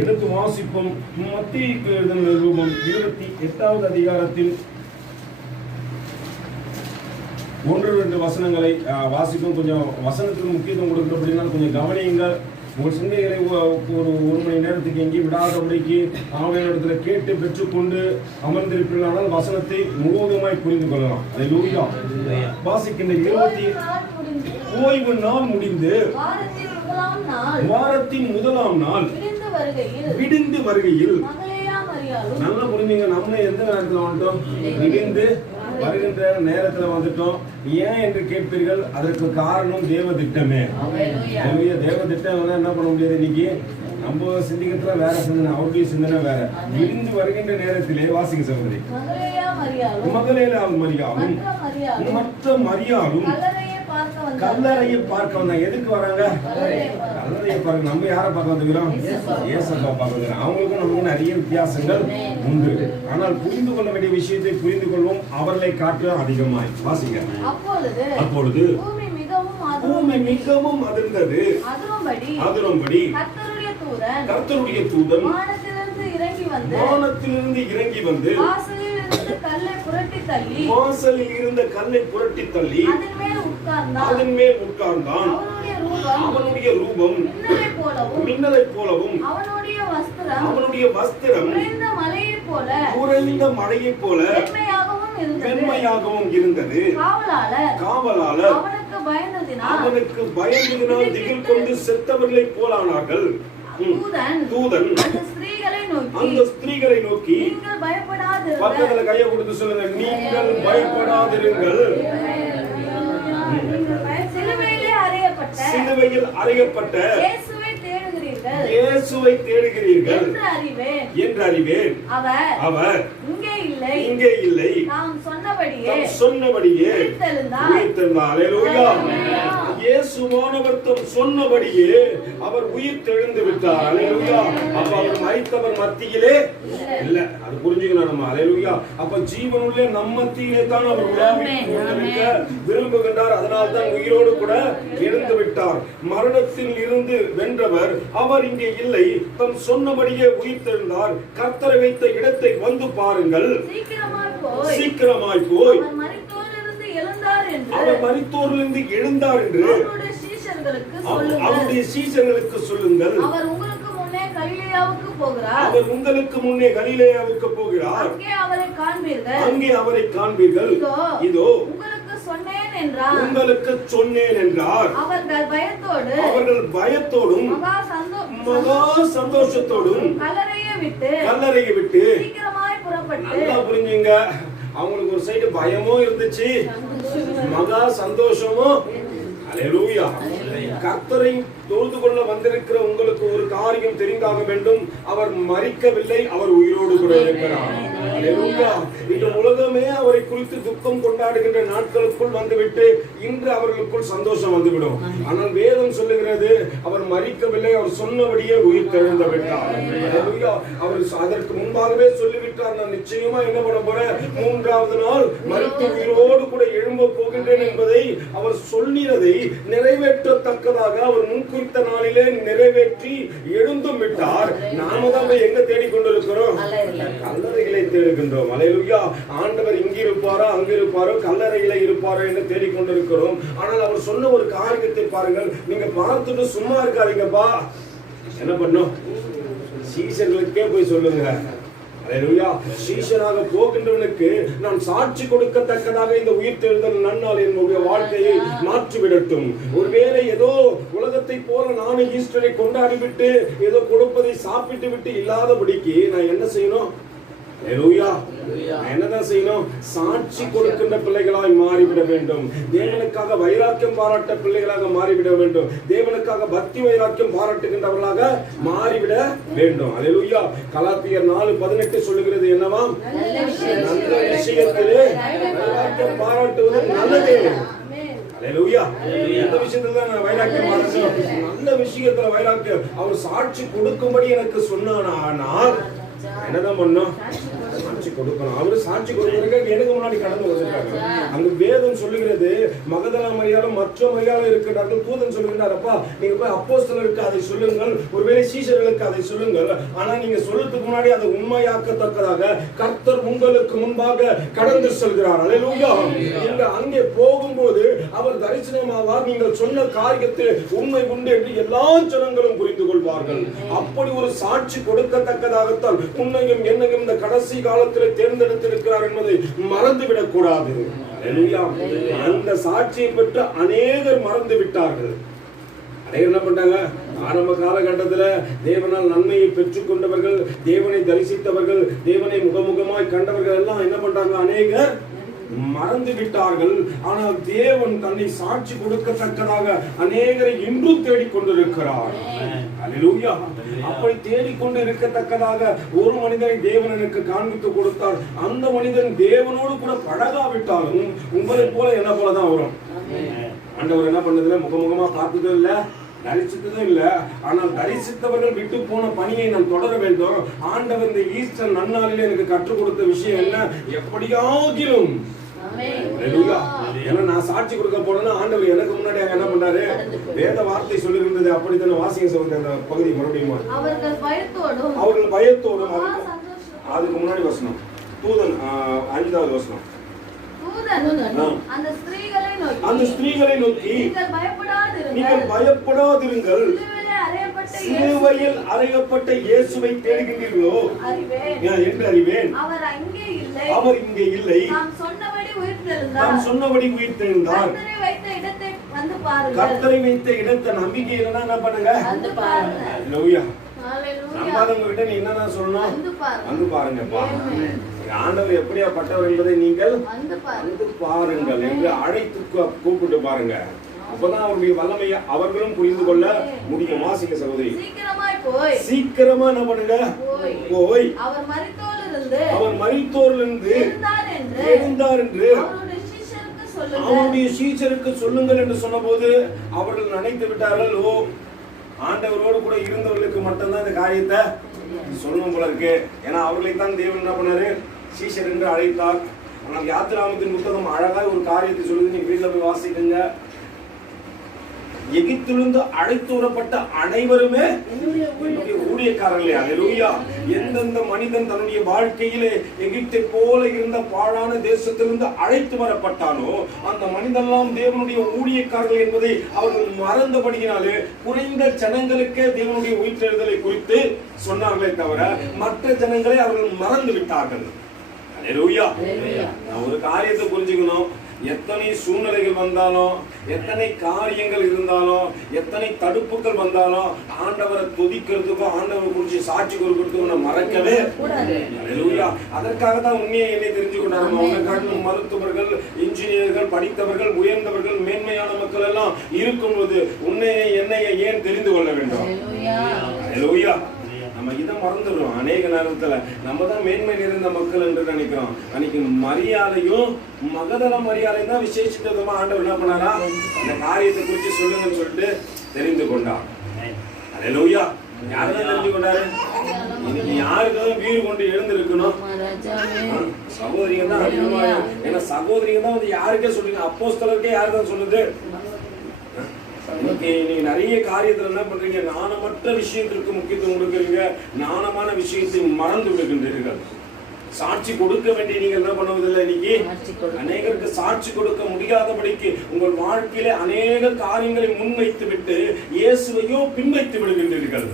எடுத்து வாசிப்போம். மத்தேயுக்கு எழுதின நிருபம் 28வது அதிகாரத்தில் 1-2 வசனங்களை வாசிப்போம். கொஞ்சம் வசனத்துக்கு முக்கியத்துவம் கொடுக்கிறபடினா கொஞ்சம் கவனியுங்கள். உங்கள் சிந்தைகளை ஒரு மணி நேரத்துக்கு எங்கேயும் விடாதபடிக்கு ஆவியானவரிடத்துல கேட்டு பெற்றுக்கொண்டு அமர்ந்திருப்பீர்களானால் வசனத்தை முழுவதுமாய் புரிந்து கொள்ளலாம். அல்லேலூயா. வாசிக்கின்ற ஓய்வு நாள் முடிந்து வாரத்தின் முதலாம் நாள் விடிந்து வருகையில் நல்லா புரிஞ்சுங்க. நம்ம எந்த நேரத்தில் வந்துட்டோம்? விடிந்து வருகின்ற நேரத்துல வந்துட்டோம். ஏன் என்று கேட்பீர்கள். அதற்கு காரணம் தேவ திட்டமே. தேவ திட்டம் என்ன பண்ண முடியாது. இன்னைக்கு நம்ம சிந்திக்கிறதுல வேற சிந்தனை, அவருடைய சிந்தனை வேற. விடிந்து வருகின்ற நேரத்திலே வாசிக்க சகோதரி, மகலேயாள் மரியாளும் மற்ற மரியாளும் கல்லறையை பார்க்க வந்தாங்க. எதுக்கு வராங்க? கல்லறையை பார்க்க. நம்ம யாரை பார்க்க வந்துக்கிறோம்? ஏசப்பா பார்க்க வந்துக்கிறோம். அவங்களுக்கும் நமக்கு நிறைய வித்தியாசங்கள் உண்டு. ஆனால் புரிந்து கொள்ள வேண்டிய விஷயத்தை புரிந்து கொள்வோம் அவர்களை காட்டிலும் அதிகமாய். வாசிங்க. அப்பொழுது பூமி மிகவும் அதிர்ந்தது. அதிரும்படி கர்த்தருடைய தூதன் வானத்திலிருந்து இறங்கி வந்து வாசலில் இருந்த கல்லை புரட்டி தள்ளி அதன் மேல் உட்கார்ந்தான். அவனுடைய ரூபம் மின்னலைப் போலவும் அவனுடைய வஸ்திரம் குறைந்த மழையைப் போல வெண்மையாகவும் இருந்தது. காவலாளர் அவனுக்கு பயந்ததினால் திகில் கொண்டு செத்தவர்களை போலானார்கள். தூதன் அந்த ஸ்திரீகளை நோக்கி பக்கத்துல கையை கொடுத்து சொல்லுங்க, நீங்கள் பயப்படாதிருங்கள். சிலுவையில் அறையப்பட்ட இயேசுவை தேடுகிறீர்கள் என்று அறிவேன். அவர் இங்கே இல்லை, நாம் சொன்னபடியே உயிர்த்தெழுந்தார். அல்லேலூயா. இயேசுவானவர் தம் சொன்னபடியே அவர் உயிர் தெழுந்து விட்டார். அல்லேலூயா. அப்ப அவர் மரித்தவர் மத்தியிலே இல்ல. அது புரிஞ்சுக்கணும் நம்ம. அல்லேலூயா. அப்ப ஜீவனுள்ள நம் மத்தியிலே தான் அவர் உலாவிக்க விரும்புகின்றார். அதனால் தான் உயிரோடு கூட எழுந்து விட்டார். மரணத்தில் இருந்து வென்றவர் அவர் இங்கே இல்லை, தம் சொன்னபடியே உயிர் தெழுந்தார். கர்த்தரை வைத்த இடத்தை வந்து பாருங்கள். சீக்கிரமாய் போய் அவர் மரித்தோரிலிருந்து எழுந்தார் என்று அவருடைய சீஷர்களுக்கு சொல்லுங்கள். அவர் உங்களுக்கு முன்னே கலிலேயாவுக்கு போகிறார். அங்கே அவரை காண்பீர்கள். இதோ உங்களுக்கு சொன்னேன் என்றார். அவர்கள் பயத்தோடும் மகா சந்தோஷத்தோடும் கல்லறையை விட்டு நல்லா புரிஞ்சுங்க. அவங்களுக்கு ஒரு சைடு பயமும் இருந்துச்சு, மகா சந்தோஷமும். அல்லேலூயா. கர்த்தரை தொழுது கொள்ள வந்திருக்கிற உங்களுக்கு ஒரு காரியம் தெரிந்தாக வேண்டும். அவர் மரிக்கவில்லை, அவர் உயிரோடு கூட இருக்கிறார். அல்லேலூயா. இந்த உலகமே அவரை குறித்து துக்கம் கொண்டாடுகின்ற நாட்களுக்குள் வந்துவிட்டு இன்று அவர்களுக்குள் சந்தோஷம் வந்துவிடும். ஆனால் வேதம் சொல்லுகிறது அவர் மரிக்கவில்லை, அவர் சொன்னபடியே உயிர் தெழுந்து விட்டார். அல்லேலூயா. அவர் அதற்கு முன்பாகவே சொல்லிவிட்டார், நான் நிச்சயமா என்ன பண்ண போறேன், 3வது நாள் மரித்து உயிரோடு கூட எழும்ப போகின்றேன் என்பதை அவர் சொல்லினதை நிறைவேற்றத்தக்கதாக அவர் முன்குறித்த நாளிலே நிறைவேற்றி எழுந்தும் விட்டார். நாம தான் எங்க தேடிக்கொண்டிருக்கிறோம்? கல்லறைகளை தேடுகின்றோம். அல்லேலூயா. ஆண்டவர் இங்க இருப்பாரோ அங்க இருப்பாரோ கல்லறையில இருப்பாரோ என்று தேடிக்கொண்டிருக்கிறோம். ஆனால் அவர் சொன்ன ஒரு காரியத்தை பாருங்கள். நீங்க பார்த்துட்டு சும்மா இருக்காதீங்கப்பா. என்ன பண்ணும்? சீஷர்களுக்கே போய் சொல்லுங்க. அல்லேலூயா. சீஷனாக போகின்றவனுக்கு நான் சாட்சி கொடுக்கத்தக்கதாக இந்த உயிர்த்தெழுதல் நன்னாள் என்னுடைய வாழ்க்கையை மாற்றிவிடட்டும். ஒருவேளை ஏதோ உலகத்தை போல நானும் ஈஸ்டரை கொண்டாடிவிட்டு ஏதோ கொடுப்பதை சாப்பிட்டு விட்டு இல்லாதபடிக்கு நான் என்ன செய்யணும்? அல்லேலூயா. என்னதான் செய்யணும்? சாட்சி கொடுக்கின்ற பிள்ளைகளாய் மாறிவிட வேண்டும். தேவனுக்காக வைராக்கியம் பாராட்ட பிள்ளைகளாக மாறிவிட வேண்டும். தேவனுக்காக பக்தி வைராக்கியம் பாராட்டுகின்றவர்களாக மாறிவிட வேண்டும். அல்லேலூயா. கலாத்தியர் 4:18 சொல்லுகிறது என்னவாம்? நல்ல விஷயத்திலே வைராக்கியம் பாராட்டுவது நல்லதே. அல்லேலூயா. இந்த விஷயத்துல தான் வைராக்கியம் பாராட்டணும். நல்ல விஷயத்துல வைராக்கியம். அவர் சாட்சி கொடுக்கும்படி எனக்கு சொன்னானால் என்னதான் பண்ணும்? சாட்சி கொடுக்கணும். அவரு சாட்சி கொடுக்கறதுக்கு எனக்கு முன்னாடி கடந்து வந்துட்டாங்க. அங்கு வேதம் சொல்லுகிறது மகதலா மரியாளும் மற்ற மரியாளும் இருக்கிறார்கள். தூதன் சொல்லுகிறார், அப்பா நீங்க போய் அப்போஸ்தலருக்கு அதை சொல்லுங்கள், ஒருவேளை சீஷர்களுக்கு அதை சொல்லுங்கள், ஆனா நீங்க சொல்றதுக்கு முன்னாடி அதை உண்மையாக்கத்தக்கதாக கர்த்தர் உங்களுக்கு முன்பாக கடந்து செல்கிறார். அல்லேலூயா. நீங்க அங்கே போகும்போது அவர் தரிசனமாவார். நீங்கள் சொன்ன காரியத்தில் உண்மை உண்டு என்று எல்லா ஜனங்களும் புரிந்து கொள்வார்கள். அப்படி ஒரு சாட்சி கொடுக்கத்தக்கதாகத்தான் உன்னையும் என்னையும் இந்த கடைசி காலத்தில் தேர்ந்தெடுத்திருக்கிறார் என்பதை மறந்துவிடக் கூடாது. அந்த சாட்சியை பெற்று அநேகர் மறந்து விட்டார்கள். அநேகர் என்ன பண்ணாங்க? ஆரம்ப காலகட்டத்தில் தேவனால் நன்மையை பெற்றுக் கொண்டவர்கள், தேவனை தரிசித்தவர்கள், தேவனை முகமுகமாய் கண்டவர்கள் எல்லாம் என்ன பண்றாங்க? அநேகர் மறந்து விட்டார்கள். ஆனால் தேவன் தன்னை சாட்சி கொடுக்கத்தக்கதாக அநேகரை இன்றும் தேடிக்கொண்டிருக்கிறார். அல்லேலூயா. அப்படி தேடிக்கொண்டு இருக்கத்தக்கதாக ஒரு மனிதனை தேவன் எனக்கு காண்பித்து கொடுத்தார். அந்த மனிதன் தேவனோடு கூட பழகாவிட்டாலும் உங்களை போல என்ன போலதான் வரும். ஆண்டவர் என்ன பண்ணதுல முகமுகமா பார்த்ததும் இல்ல, தரிசித்ததும் இல்ல. ஆனால் தரிசித்தவர்கள் விட்டு போன பணியை நான் தொடர வேண்டும். ஆண்டவர் இந்த ஈஸ்டர் நன்னாளில் எனக்கு கற்றுக் கொடுத்த விஷயம் என்ன? எப்படியாகிலும் ஏன்னா நான் சாட்சி கொடுக்க போறேன்னா ஆண்டவர் எனக்கு முன்னாடி என்ன பண்ணாரு? வேத வார்த்தை சொல்லியிருந்தது. அப்படித்தான? வாசிங்க சொல்லுங்க அந்த பகுதி மறுபடியும். அவர்கள் பயத்தோடும். அதுக்கு முன்னாடி வசனம் தூதன் 5வது வசனம். அந்த ஸ்திரீகளை நோக்கி நீங்கள் பயப்படாதிருங்கள், சிலுவையில் அறையப்பட்ட இயேசுவை தேடுகின்றீர்களோ என்று அறிவேன். அவர் இங்கே இல்லை, நாம் சொன்னபடி உயிர்த்தெழுந்தார். கர்த்தரை வைத்த இடத்தை நம்பிக்கை என்ன பண்ணுங்க? நம்பாதவங்க கிட்ட நீ என்ன சொல்லணும்? வந்து பாருங்க. ஆண்டவர் எப்படியாப்பட்டவர் என்பதை நீங்கள் வந்து பாருங்கள் என்று அழைத்து கூப்பிட்டு பாருங்க. அப்பதான் அவருடைய வல்லமையை அவர்களும் புரிந்து கொள்ள முடியும். வாசிக்க சகோதரி. சீக்கிரமா என்ன பண்ணுங்க? போய் அவர் மரித்தோரிலிருந்து எழுந்தார் என்று அவருடைய சீஷருக்கு சொல்லுங்கள் என்று சொன்னபோது அவர்கள் நினைத்து விட்டார்கள், ஓ ஆண்டவரோடு கூட இருந்தவர்களுக்கு மட்டும்தான் இந்த காரியத்தை சொல்லணும் போல இருக்கு. ஏன்னா அவர்களை தான் தேவன் என்ன பண்ணாரு? சீஷர் என்று அழைத்தார். ஆனால் யாத்திராமத்தின் புத்தகம் அழகாக ஒரு காரியத்தை சொல்லுது. நீங்க வீட்டுல போய் வாசிக்குங்க. எகிப்திலிருந்து அழைத்து வரப்பட்ட அனைவருமே ஊழியக்காரர்களே. அல்லேலூயா. எந்தெந்த மனிதன் தன்னுடைய வாழ்க்கையிலே எகிப்தை போல இருந்த பாழான தேசத்திலிருந்து அழைத்து வரப்பட்டானோ அந்த மனிதெல்லாம் தேவனுடைய ஊழியக்காரர்கள் என்பதை அவர்கள் மறந்தபடியினாலே குறைந்த ஜனங்களுக்கே தேவனுடைய உயிர்த்தெழுதலை குறித்து சொன்னார்களே தவிர மற்ற ஜனங்களை அவர்கள் மறந்து விட்டார்கள். அல்லேலூயா. நான் ஒரு காரியத்தை புரிஞ்சுக்கணும். எத்தனை சூழ்நிலைகள் வந்தாலும், எத்தனை காரியங்கள் இருந்தாலும், எத்தனை தடுப்புகள் வந்தாலும் ஆண்டவரை துதிக்கிறதுக்கும் ஆண்டவரை குறிச்சு சாட்சி கொடுக்கிறதுக்கும் மறக்கவே. அதற்காக தான் உண்மையை என்னை தெரிஞ்சு கொண்டாரு. உனக்கான மருத்துவர்கள், இன்ஜினியர்கள், படித்தவர்கள், உயர்ந்தவர்கள், மேன்மையான மக்கள் எல்லாம் இருக்கும்போது உன்னையை என்னையை ஏன் தெரிந்து கொள்ள வேண்டும்? அல்லேலூயா. நம்ம இதை மறந்துடுறோம். அநேக நேரத்துல நம்ம தான் மேன்மை நிறைந்த மக்கள் என்று நினைக்கிறோம். அன்னைக்கு மரியாதையும் மகதல மரியாதை தான் விசேஷித்த விதமா ஆண்டவர் என்ன பண்ணாரா? அந்த காரியத்தை குறித்து சொல்லுங்கன்னு சொல்லிட்டு தெரிந்து கொண்டார். அல்லேலூயா. யாரெல்லாம் தெரிஞ்சு கொண்டாரு? இன்னைக்கு யாருக்கும் வீடு கொண்டு எழுந்திருக்கணும்? சகோதரிங்க தான் அதிகமா. ஏன்னா சகோதரிங்க தான் வந்து யாருக்கே சொல்லுங்க, அப்போஸ்தலருக்கே யாரு தான் சொல்லுது? நீங்க நிறைய காரியத்துல என்ன பண்றீங்க? ஞானமற்ற விஷயத்திற்கு முக்கியத்துவம் கொடுக்குறீங்க, ஞானமான விஷயத்தை மறந்து விடுகின்றீர்கள். சாட்சி கொடுக்க வேண்டிய நீங்கள் என்ன பண்ணுவதில்லை. இன்னைக்கு அநேகருக்கு சாட்சி கொடுக்க முடியாதபடிக்கு உங்கள் வாழ்க்கையில அநேக காரியங்களை முன்வைத்து விட்டு இயேசுவையோ பின்வைத்து விடுகின்றீர்கள்.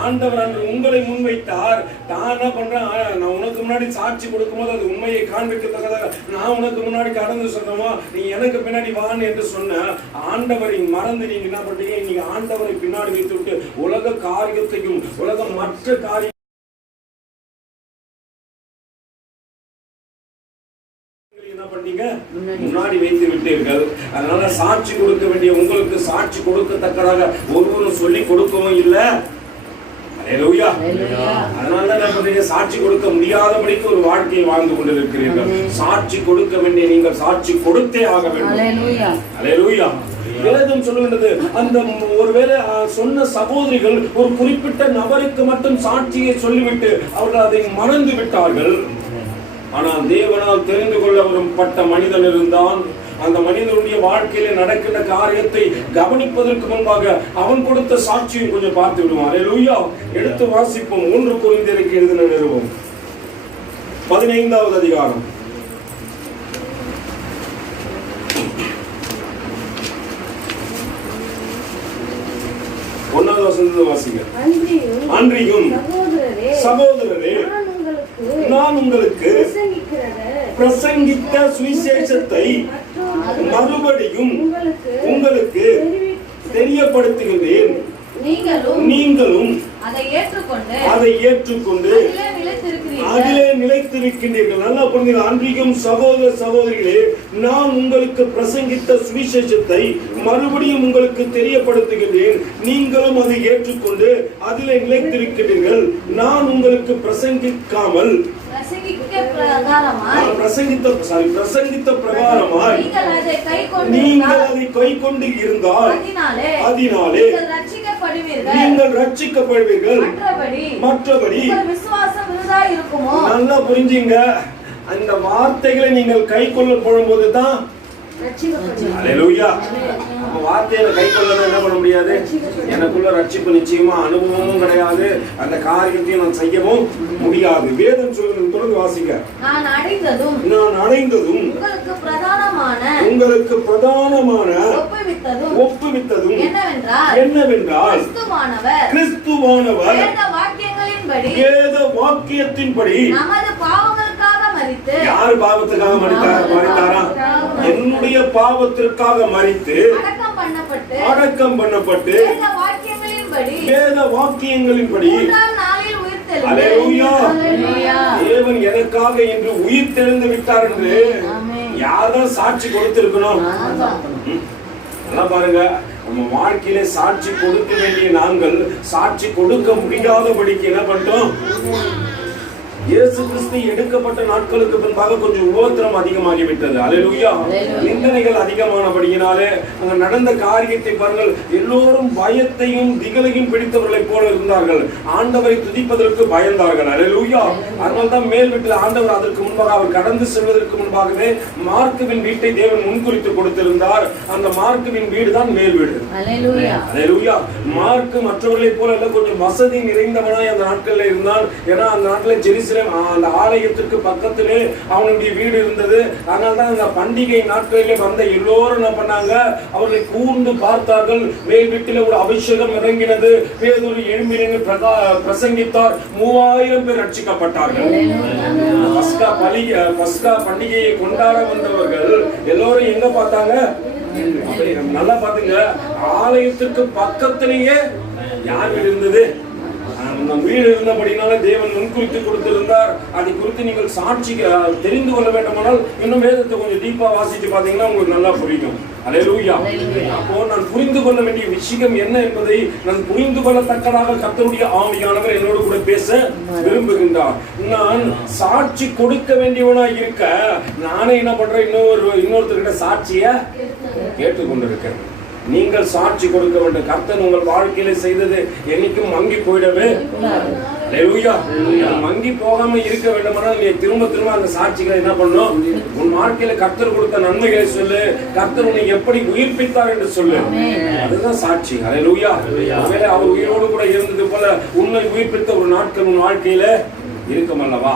ஆண்டவர் அன்று உங்களை முன்வைத்தார். நான் என்ன பண்றேன்? நான் உனக்கு முன்னாடி சாட்சி கொடுக்கும் போது அது உண்மையை காண்பிக்கத்தக்கதாக நான் உனக்கு முன்னாடி கடந்து சொன்னோமா, நீ எனக்கு பின்னாடி வான்னு என்று சொன்ன ஆண்டவரை மறந்து நீங்க என்ன பண்றீங்க? நீங்க ஆண்டவரை பின்னாடி வைத்து விட்டு உலக காரியத்தையும் உலக மற்ற காரியம் முன்னாடி வைத்து விட்டீர்கள். அதனால சாட்சி கொடுக்க வேண்டிய உங்களுக்கு சாட்சி கொடுக்கத்தக்கதாக ஒருவரும் சொல்லி கொடுக்கவும் இல்லை. அல்லேலூயா. அதனால என்ன பண்றீங்க? சாட்சி கொடுக்க முடியாதபடிக்கு ஒரு வாழ்க்கையை வாழ்ந்து கொண்டிருக்கிறீர்கள். சாட்சி கொடுக்க வேண்டிய நீங்கள் சாட்சி கொடுத்தே ஆக வேண்டும். அல்லேலூயா. வேதம் சொல்லுகின்றது, அந்த ஒருவேளை சொன்ன சகோதரிகள் ஒரு குறிப்பிட்ட நபருக்கு மட்டும் சாட்சியை சொல்லிவிட்டு அவர்கள் அதை மறந்து விட்டார்கள். ஆனால் தேவனால் தெரிந்து கொள்ளப்பட்ட மனிதன் இருந்தான். அந்த மனிதனுடைய வாழ்க்கையில நடக்கின்ற காரியத்தை கவனிப்பதற்கு முன்பாக அவன் கொடுத்த சாட்சியும் கொஞ்சம் பார்த்து விடுவான். அல்லேலூயா. எடுத்து வாசிப்போம். 1 கொரிந்தியருக்கு எழுதின நிருபம் 15வது அதிகாரம் 1வது வசனத்தை வாசிங்க. அன்றியும் சகோதரரே, நான் உங்களுக்கு பிரசங்கித்த சுவிசேஷத்தை மறுபடியும் உங்களுக்கு தெரியப்படுத்துகிறேன். நீங்களும் அதை ஏற்றுக்கொண்டு அதிலே நிலைத்திருக்கின்றீர்கள். நல்லா புரிந்து. அன்றியும் சகோதர சகோதரிகளே, நான் உங்களுக்கு பிரசங்கித்த சுவிசேஷத்தை மறுபடியும் உங்களுக்கு தெரியப்படுத்துகிறேன். நீங்களும் அதை ஏற்றுக்கொண்டு அதிலே நிலைத்திருக்கிறீர்கள். நான் உங்களுக்கு பிரசங்கிக்காமல் பிரசங்கித்த பிரகாரமாய் நீங்கள் அதை கைக்கொண்டு இருந்தால் அதனாலே நீங்கள் ரட்சிக்கப்படுவீர்கள். மற்றபடி நல்லா புரிஞ்சுங்க. அந்த வார்த்தைகளை நீங்கள் கை கொள்ள போடும்போது தான் வார்த்தையில கை கொள்ளணும். என்ன பண்ண முடியாது? எனக்குள்ள ரட்சிப்பு நிச்சயமா அனுபவமும் கிடையாது, அந்த காரியத்தையும் நான் செய்யவும் முடியாது. வேதம் சொல்லுங்க, தொடர்ந்து வாசிக்க. நான் அடைந்ததும் உங்களுக்கு பிரதானமான ஒப்புவித்ததும் என்னவென்றால் கிறிஸ்துவானவர் வேத வாக்கியத்தின்படி யார் பாவத்துக்காக மரித்தாரா? என்னுடைய பாவத்திற்காக மரித்து அடக்கம் பண்ணப்பட்டு வேத வாக்கியங்களின்படி தேவன் எனக்காக இன்று உயிர் தெழுந்து விட்டார் என்று யார்தான் சாட்சி கொடுத்திருக்கணும்? பாருங்க, நம்ம வாழ்க்கையில சாட்சி கொடுக்க வேண்டிய நாங்கள் சாட்சி கொடுக்க முடியாதபடிக்கு என்ன பண்ணிட்டோம்? இயேசு கிறிஸ்து எடுக்கப்பட்ட நாட்களுக்கு பின்பாக கொஞ்சம் உபத்திரம் அதிகமாகிவிட்டது. அல்லேலூயா. நிந்தனைகள் அதிகமானபடியினாலே அங்க நடந்த காரியத்தை பாருங்கள். எல்லோரும் பயத்தையும் திகழையும் பிடித்தவர்களை போல இருந்தார்கள். ஆண்டவரை துதிப்பதற்கு பயந்தார்கள். அல்லேலூயா. அதனால்தான் மேல் வீட்டில் ஆண்டவர் அதற்கு முன்பாக அவர் கடந்து செல்வதற்கு முன்பாகவே மார்க்குவின் வீட்டை தேவன் முன்குறித்து கொடுத்திருந்தார். அந்த மார்க்குவின் வீடு தான் மேல் வீடு. அல்லேலூயா. மார்க்கு மற்றவர்களை போல எல்லாம் கொஞ்சம் வசதி நிறைந்தவனாய் அந்த நாட்களில் இருந்தான். ஏன்னா அந்த நாட்டில் ஜெருசலேம் அந்த ஆலயத்திற்கு பக்கத்திலே அவனுடைய வீடு இருந்தது. அதனால்தான் அந்த பண்டிகை நாட்களிலே வந்த எல்லோரும் என்ன பண்ணாங்க? அவர்களை கூர்ந்து பார்த்தார்கள். மேல் வீட்டில் ஒரு அபிஷேகம் இறங்கினது. பேதுரு எழும்பி நின்று பிரசங்கித்தார். 3000 பேர் ரட்சிக்கப்பட்டார்கள். பஸ்கா பண்டிகையை கொண்டாட வந்தவர்கள் எல்லோரும் எங்க பார்த்தாங்க? நல்லா பாத்துங்க. ஆலயத்திற்கு பக்கத்திலேயே யார் வீடு இருந்தது? வீடு இருந்தபடினால தேவன் முன்குறித்து கொடுத்திருந்தார். அதை குறித்து நீங்கள் சாட்சி தெரிந்து கொள்ள வேண்டுமானால் இன்னும் வேதத்தை கொஞ்சம் டீப்பா வாசிச்சு பாத்தீங்கன்னா உங்களுக்கு நல்லா புரியும். அல்லேலூயா. அப்போ நான் புரிந்து கொள்ள வேண்டிய விஷயம் என்ன என்பதை நான் புரிந்து கொள்ளத்தக்கதாக கர்த்தருடைய ஆவியானவர் என்னோடு கூட பேச விரும்புகின்றார். நான் சாட்சி கொடுக்க வேண்டியவனாய் இருக்க நானே என்ன பண்றேன்? இன்னொருத்தர்கிட்ட சாட்சிய கேட்டுக்கொண்டிருக்கேன். நீங்கள் சாட்சி கொடுக்க வேண்டும். கர்த்தர் உங்கள் வாழ்க்கையில செய்தது என்னைக்கும் மங்கி போயிடவே மங்கி போகாம இருக்க வேண்டுமானால் நீ திரும்ப திரும்ப அந்த சாட்சிகளை என்ன பண்ணும்? உன் வாழ்க்கையில கர்த்தர் கொடுத்த நன்மைகளை சொல்லு. கர்த்தர் உன்னை எப்படி உயிர்ப்பித்தார் என்று சொல்லு. அதுதான் சாட்சி. அல்லேலூயா. அவர் உயிரோடு கூட இருந்தது போல உன்னை உயிர்ப்பித்த ஒரு நாட்கள் உன் வாழ்க்கையில இருக்கும் அல்லவா?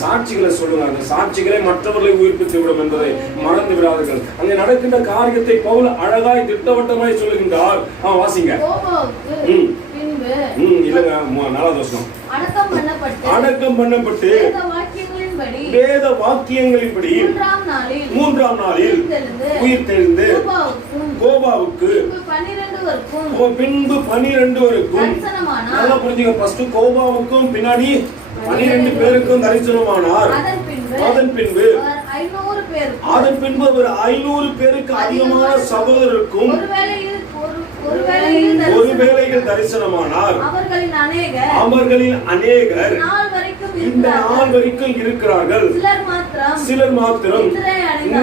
சாட்சிகளை சொல்லுங்க. அந்த சாட்சிகளை மற்றவர்களை உயிர்ப்பித்து விடும் என்பதை மறந்து விடாதீர்கள். அங்கே நடக்கின்ற காரியத்தை பவுல் அழகாய் திட்டவட்டமாய் சொல்லுகின்றார். வாசிங்க. இல்லங்க, 4வது வசனம். அடக்கம் பண்ணப்பட்டு வேத வாக்கியங்களின்படி 3ஆம் நாளில் உயிர் தெழுந்து கோபாவுக்கு பின்பு 12 வரைக்கும் நல்லா புரிஞ்சுங்க. ஃபர்ஸ்ட் கோபாவுக்கும் பின்னாடி 12 பேருக்கும் தரிசனமானார். அதன் பின்பு அவர் 500 பேருக்கு அதிகமான சகோதரருக்கும் ஒரு வேளையில் தரிசனமானார். அவர்களில் அநேகர் இந்த நாள் வரைக்கும் இருக்கிறார்கள். சிலர் மாத்திரம்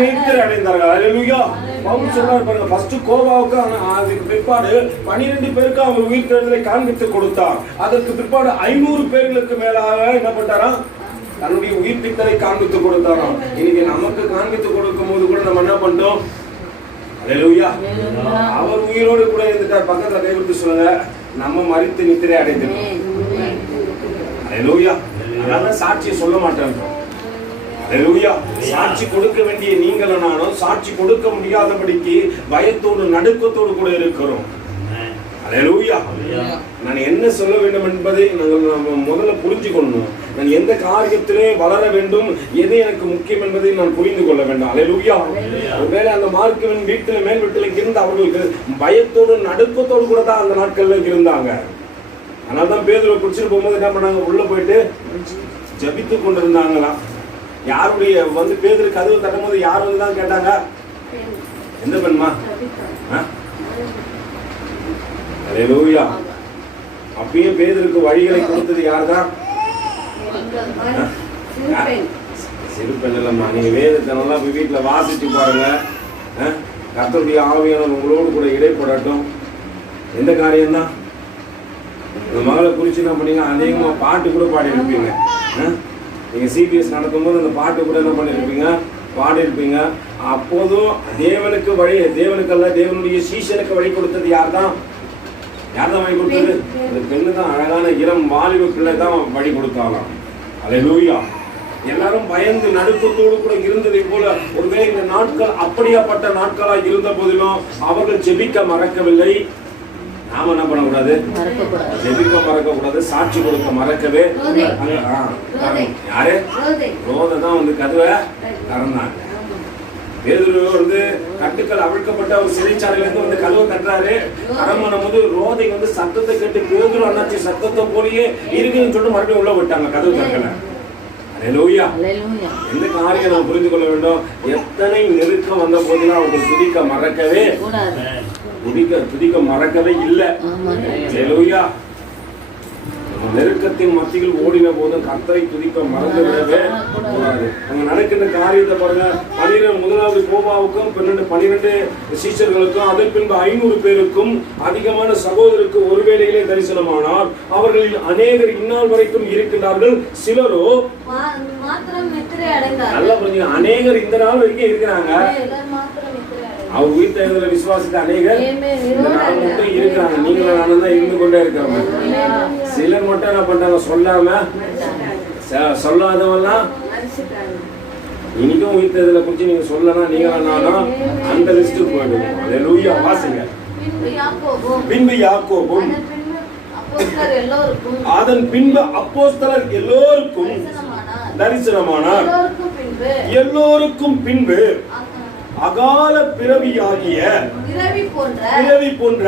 நித்திரை அடைந்தார்கள். அல்லேலூயா. பவுல் சொன்னார் பாருங்க. ஃபர்ஸ்ட் கோபாவுக்கு அதுக்கு பிற்பாடு 12 பேருக்கு அவர் உயிர் தெழுதலை காண்பித்து கொடுத்தார். அதற்கு பிற்பாடு 500 பேர்களுக்கு மேலாக என்ன பண்ணாரா? தன்னுடைய உயிர்ப்பித்தலை காண்பித்து கொடுத்தாராம். இன்னைக்கு நமக்கு காண்பித்து கொடுக்கும் போது கூட நம்ம என்ன பண்றோம்? அல்லேலூயா. அவர் உயிரோடு கூட இருந்துட்டார். பக்கத்துல கை கொடுத்து சொல்லுங்க, நம்ம மரித்து நித்திரை அடைந்துட்டோம். அல்லேலூயா. அதனால சாட்சியை சொல்ல மாட்டேன். அல்லேலூயா. சாட்சி கொடுக்க வேண்டிய நீங்களும் நானும் சாட்சி கொடுக்க முடியாதபடிக்கு பயத்தோடு நடுக்கத்தோடு கூட இருக்கிறோம். அல்லேலூயா. நான் என்ன சொல்ல வேண்டும் என்பதை நாங்கள் முதல்ல புரிஞ்சுக்கொள்ளணும். நான் எந்த காரியத்திலே வளர வேண்டும், எது எனக்கு முக்கியம் என்பதை நான் புரிந்து கொள்ள வேண்டும். அல்லேலூயா. ஒருவேளை அந்த மார்க்கவின் வீட்டில் மேல் வீட்டில் இருந்த அவர்களுக்கு பயத்தோடு நடுக்கத்தோடு கூட தான் அந்த நாட்கள்ல இருந்தாங்க. அதனால்தான் பேதுருவை குடிச்சிட்டு போகும்போது என்ன பண்ணாங்க? உள்ள போயிட்டு ஜபித்து கொண்டிருந்தாங்களாம். யாருடைய பேதுரு கதவு தட்டும் போது யார் வந்துதான் கேட்டாங்க? எந்த பெண்மா? அல்லேலூயா. அப்பயும் பேதுருக்கு வழிகளை கொடுத்தது யார்தான்? சிறு பெண் இல்லம்மா. நீங்க வேதத்தை நல்லா வீட்டுல வாசிச்சு பாருங்க. கர்த்தருடைய ஆவியானவர் உங்களோடு கூட இடைப்படட்டும். எந்த காரியம்தான்? இந்த மகளை குறிச்சு என்ன பண்ணீங்க? அதிகமா பாட்டு கூட பாடி இருப்பீங்க. நீங்க சிபிஎஸ் நடத்தும் போது அந்த பாட்டு கூட என்ன பண்ணிருப்பீங்க? பாடி இருப்பீங்க. அப்போதும் தேவனுக்கு வழி, தேவனுக்கு அல்ல தேவனுடைய சீஷனுக்கு வழி கொடுத்தது யார்தான்? யார்தான் வழி கொடுத்தது? அந்த பெண்ணு தான். அழகான இளம் வாலிப பிள்ளை தான் வழி கொடுத்தாலாம். அல்லேலூயா. எல்லாரும் பயந்து நடுக்கத்தோடு கூட இருந்ததை போல ஒருவேளை இந்த நாட்கள் அப்படியாப்பட்ட நாட்களாக இருந்த போதிலும் அவர்கள் ஜெபிக்க மறக்கவில்லை. நாம என்ன பண்ணக்கூடாது? ஜெபிக்க மறக்க கூடாது. சாட்சி கொடுக்க மறக்கவே. யாரு? ரோதை தான் கதவை திறந்தாங்க. பேதுரு கட்டுக்கள் அவிழ்க்கப்பட்ட ஒரு சிறைச்சாலையில இருந்து கதவை தட்டுறாரு. அரண்மனை போது ரோதை சத்தத்தை கேட்டு பேதுரு அண்ணாச்சி சத்தத்தை போலயே இருக்குன்னு சொல்லிட்டு மறுபடியும் உள்ள விட்டாங்க. கதவு திறக்கல. அல்லேலூயா. எந்த காரியம் நாம் புரிந்து கொள்ள வேண்டும்? எத்தனை நெருக்கம் வந்த போதிலும் அவர்கள் துதிக்க மறக்கவே துதிக்க மறக்கவே இல்லை. அல்லேலூயா. நெருக்கத்தின் மத்தியில் ஓடின போதும் கர்த்தரை துதிக்க மறந்து விடவே கூடாது. அங்க நடக்கின்ற காரியத்தை பாருங்க. 12 கோபாவுக்கும் 12 சீஷர்களுக்கும் அதன் பின்பு 500 பேருக்கும் அதிகமான சகோதரருக்கு ஒரு வேளையிலே தரிசனமானார். அவர்களில் அநேகர் இந்நாள் வரைக்கும் இருக்கின்றார்கள். சிலரோ நல்லா புரிஞ்சுங்க. அநேகர் இந்த நாள் வரைக்கும் இருக்கிறாங்க. அவர் உயிர்த்தெழுதலை விசுவாசித்த அநேகர் இந்த நாள் மட்டும் இருக்கிறாங்க. நீங்களும் நானும் தான் இருந்து கொண்டே இருக்கிறோம். சிலர் மட்டும் என்ன பண்றாங்க? சொல்லாதவெல்லாம் இன்னைக்கும் உயிர்த்தெழுதலை குறிச்சு நீங்க சொல்லலாம். நீங்களும் நானும் அந்த லிஸ்டுக்கு போயிடுவோம். அல்லேலூயா. வாசிங்க. பின்பு யாக்கோபும் அதன் பின்பு அப்போஸ்தலர் எல்லோருக்கும் தரிசனமானார். எல்லோருக்கும் பின்பு அகால பிறவியாகிய பிறவி போன்ற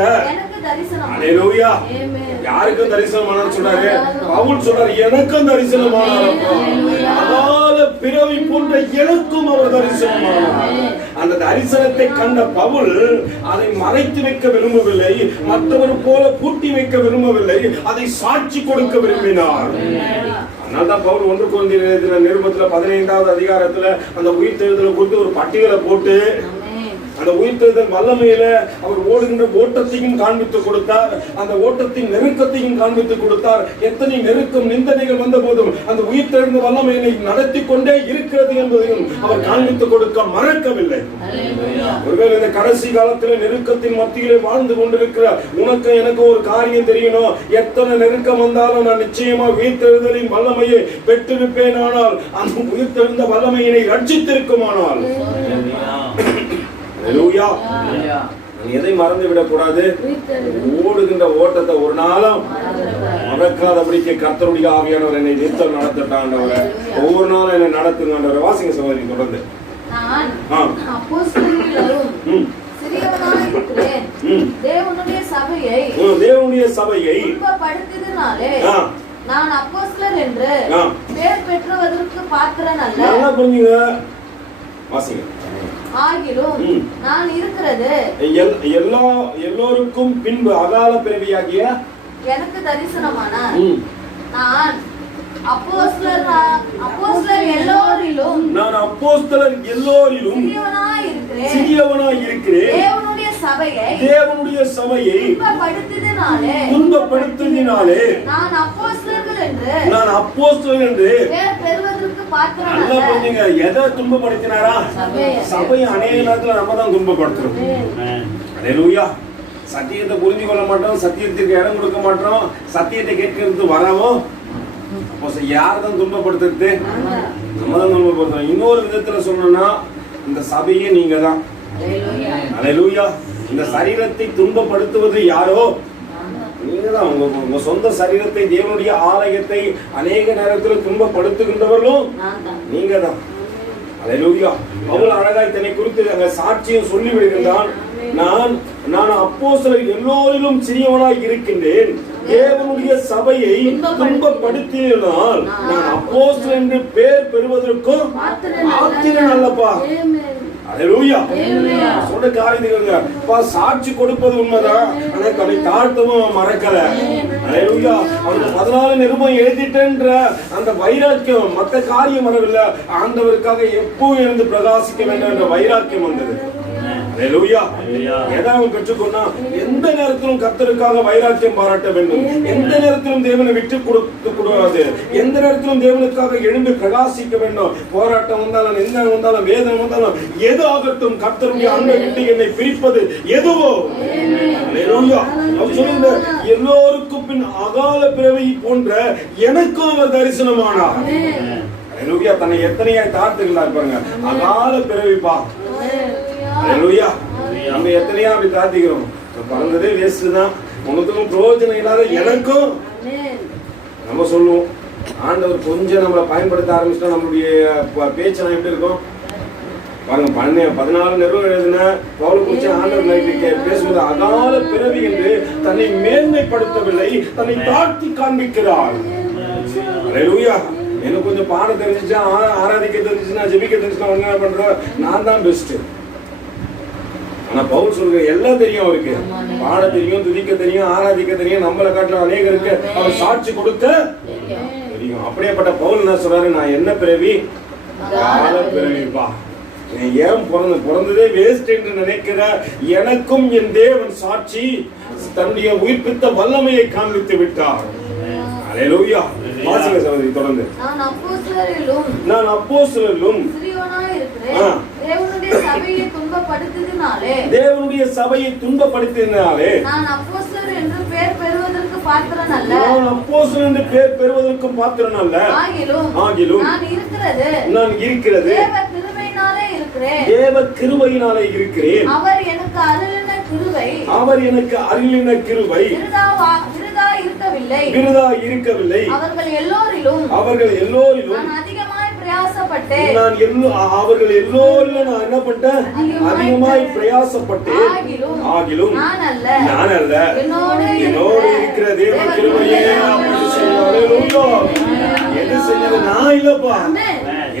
அல்லேலூயா. யாருக்கும் தரிசனமானார் சொல்றாரு? பவுல் சொல்றாரு, எனக்கும் தரிசனமானார். அகால பிறவி போன்ற எனக்கும் அவர் தரிசனமானார். அந்த தரிசனத்தை கண்ட பவுல் அதை மறைத்து வைக்க விரும்பவில்லை. மற்றவர் போல பூட்டி வைக்க விரும்பவில்லை. அதை சாட்சி கொடுக்க விரும்பினார். அதனால்தான் பவுல் 1 கொரிந்தியர் நிருபத்துல 15வது அதிகாரத்துல அந்த உயிர்த்தெழுதலை குறித்து ஒரு பட்டியலை போட்டு அந்த உயிர்த்தெழுதல் வல்லமையில அவர் ஓடுகின்ற ஓட்டத்தையும் காண்பித்து கொடுத்தார். அந்த ஓட்டத்தின் நெருக்கத்தையும் காண்பித்து கொடுத்தார். எத்தனை நெருக்கம் நிந்தனைகள் வந்த போதும் அந்த உயிர்த்தெழுந்த வல்லமையை நடத்தி கொண்டே இருக்கிறது என்பதையும் அவர் காண்பித்து கொடுக்க மறக்கவில்லை. ஒருவேளை இந்த கடைசி காலத்துல நெருக்கத்தின் மத்தியிலே வாழ்ந்து கொண்டிருக்கிற உனக்கு எனக்கு ஒரு காரியம் தெரியணும். எத்தனை நெருக்கம் வந்தாலும் நான் நிச்சயமா உயிர்த்தெழுதலின் வல்லமையை பெற்றிருப்பேன். ஆனால் அந்த உயிர்த்தெழுந்த வல்லமையினை ரட்சித்திருக்குமானால் எதை மறந்து விடக்கூடாது? ஓடுகின்ற ஓட்டத்தை ஒரு நாளும் மறக்காதபடிக்கு கர்த்தருடைய ஆவியானவர் என்னை நித்தம் நடத்திட்டாண்டவரை ஒவ்வொரு நாளும் என்னை நடத்துங்க. வாசிங்க சகோதரி தொடர்ந்து. தேவனுடைய சபையை நான் அப்போஸ்தலர் என்று பேர் பெற்றுவதற்கு பாத்திரன் அல்ல. நல்லா புரிஞ்சுங்க. வாசிங்க. ஆகிலும் நான் இருக்கிறது எல்லோருக்கும் பின்பு அகால பிறவியாகிய எனக்கு தரிசனமானார். நான் அப்போஸ்தலர் எல்லோரிலும் சிறியவனாய் இருக்கிறேன். தேவனுடைய சபையை துன்பப்படுத்தினாலே நான் அப்போஸ்தலர்கள் நான் அப்போஸ்தலன் என்று பேர் பெறுவதற்கு பாத்திரன் நல்லா அல்ல. புரிஞ்சுங்க. எதை துன்பப்படுத்தினாரா? சபையை அநேக நேரத்துல நம்ம தான் துன்பப்படுத்துறோம். அல்லேலூயா. சத்தியத்தை புரிஞ்சு கொள்ள மாட்டோம், சத்தியத்துக்கு இடம் கொடுக்க மாட்டோம், சத்தியத்தை கேட்கறது வராமோ. அப்போ யார் தான் துன்பப்படுத்துறது? நம்ம தான் துன்பப்படுத்துறோம். இன்னொரு விதத்துல சொல்லணும்னா இந்த சபையே நீங்க தான். அல்லேலூயா. இந்த சரீரத்தை துன்பப்படுத்துவது யாரோ? நீங்க தான். உங்க சொந்த சரீரத்தை, தேவனுடைய ஆலயத்தை அநேக நேரத்தில் துன்பப்படுத்துகின்றவர்களும் நீங்க தான். அல்லேலூயா. பவுல் அழகாய் தன்னை குறித்து அங்க சாட்சியம் சொல்லி விடுகின்றான். நான் அப்போஸ்தலர் எல்லோரிலும் சிறியவனாய் இருக்கின்றேன். தேவனுடைய சபையை துன்பப்படுத்தினால் நான் அப்போஸ்தலன் என்று பேர் பெறுவதற்கும் ஆத்திரன் அல்லப்பா. அல்லேலூயா. சொன்ன காரியங்க சாட்சி கொடுப்பது உண்மைதான். ஆனா தன்னை தாழ்த்தவும் மறக்கல. அல்லேலூயா. அவனுக்கு 14 நிருபம் எழுதிட்டேன்ற அந்த வைராக்கியம், மற்ற காரியம் வரவில்லை. ஆண்டவருக்காக எப்பவும் இருந்து பிரகாசிக்க வேண்டும் என்ற வைராக்கியம் வந்தது. அல்லேலூயா. ஏதாவது பெற்றுக்கொண்டா எந்த நேரத்திலும் கர்த்தருக்காக வைராக்கியம் பாராட்ட வேண்டும். எந்த நேரத்திலும் தேவனை விட்டு கொடுக்க கூடாது. எந்த நேரத்திலும் தேவனுக்காக எழும்பி பிரகாசிக்க வேண்டும். போராட்டம் வந்தாலும், என்ன வந்தாலும், வேதனை வந்தாலும், எது ஆகட்டும், கர்த்தருடைய அன்பை விட்டு என்னை பிரிப்பது எதுவோ. அல்லேலூயா. அவர் சொல்லுங்க, எல்லோருக்கும் பின் அகால பிறவி போன்ற எனக்கும் அவர் தரிசனமானார். அல்லேலூயா. தன்னை எத்தனையாய் தாழ்த்துகிறார் பாருங்க. அகால பிறவிப்பா. அல்லேலூயா. நம்ம எத்தனையா அப்படி தாத்திக்கிறோம். பிறந்ததே வேஸ்ட் தான், உனக்கும் பிரயோஜனம் இல்லாத எனக்கும் நம்ம சொல்லுவோம். ஆண்டவர் கொஞ்சம் நம்மளை பயன்படுத்த ஆரம்பிச்சுட்டா நம்மளுடைய பேச்செல்லாம் எப்படி இருக்கும் பாருங்க. 14 நிறுவனம் எழுதுன பவுல் குறிச்சு ஆண்டவர் பேசும்போது அகால பிறவி என்று தன்னை மேன்மைப்படுத்தவில்லை, தன்னை தாழ்த்தி காண்பிக்கிறார். அல்லேலூயா. எனக்கு கொஞ்சம் பாட தெரிஞ்சுச்சா, ஆராதிக்க தெரிஞ்சுச்சுன்னா, ஜெபிக்க தெரிஞ்சுன்னா என்ன பண்றோம்? நான் தான் பெஸ்ட். ஆனா பவுல் சொல்ற எல்லாம் தெரியும் அவருக்கு. பாட தெரியும், துதிக்க தெரியும், ஆராதிக்க தெரியும். நம்மளை காட்டுல அநேகருக்கு அவர் சாட்சி கொடுக்க தெரியும். அப்படியேப்பட்ட பவுல் என்ன சொல்றாரு? நான் என்ன பிறவி? அகால பிறவிப்பா. ஏன் பிறந்ததே வேஸ்ட் என்று நினைக்கிற எனக்கும் என் தேவன் சாட்சி தன்னுடைய உயிர்ப்பித்த வல்லமையை காண்பித்து விட்டார். அல்லேலூயா. வாசிங்க சகோதரி தொடர்ந்து. நான் அப்போஸ்தலரிலும் சிறியவனாய் இருக்கிறேன். தேவனுடைய சபையை துன்பப்படுத்தினாலே நான் அப்போஸ்தலர் என்று பேர் பெறுவதற்கு பாத்திரன் அல்ல. ஆகிலும் நான் இருக்கிறது தேவ கிருபையினாலே இருக்கிறேன். அவர் எனக்கு அருளின கிருபை விருதா இருக்கவில்லை. அவர்கள் எல்லோரிலும் நான் அதிகமாய் பிரயாசப்பட்டேன். அவர்கள் எல்லோரிலும் நான் என்ன பண்ணேன்? அதிகமாய் பிரயாசப்பட்டேன். ஆகிலும் நான் அல்ல, என்னோடு இருக்கிற தேவ கிருபையே. எது செஞ்சாலும் நான் இல்லப்பா,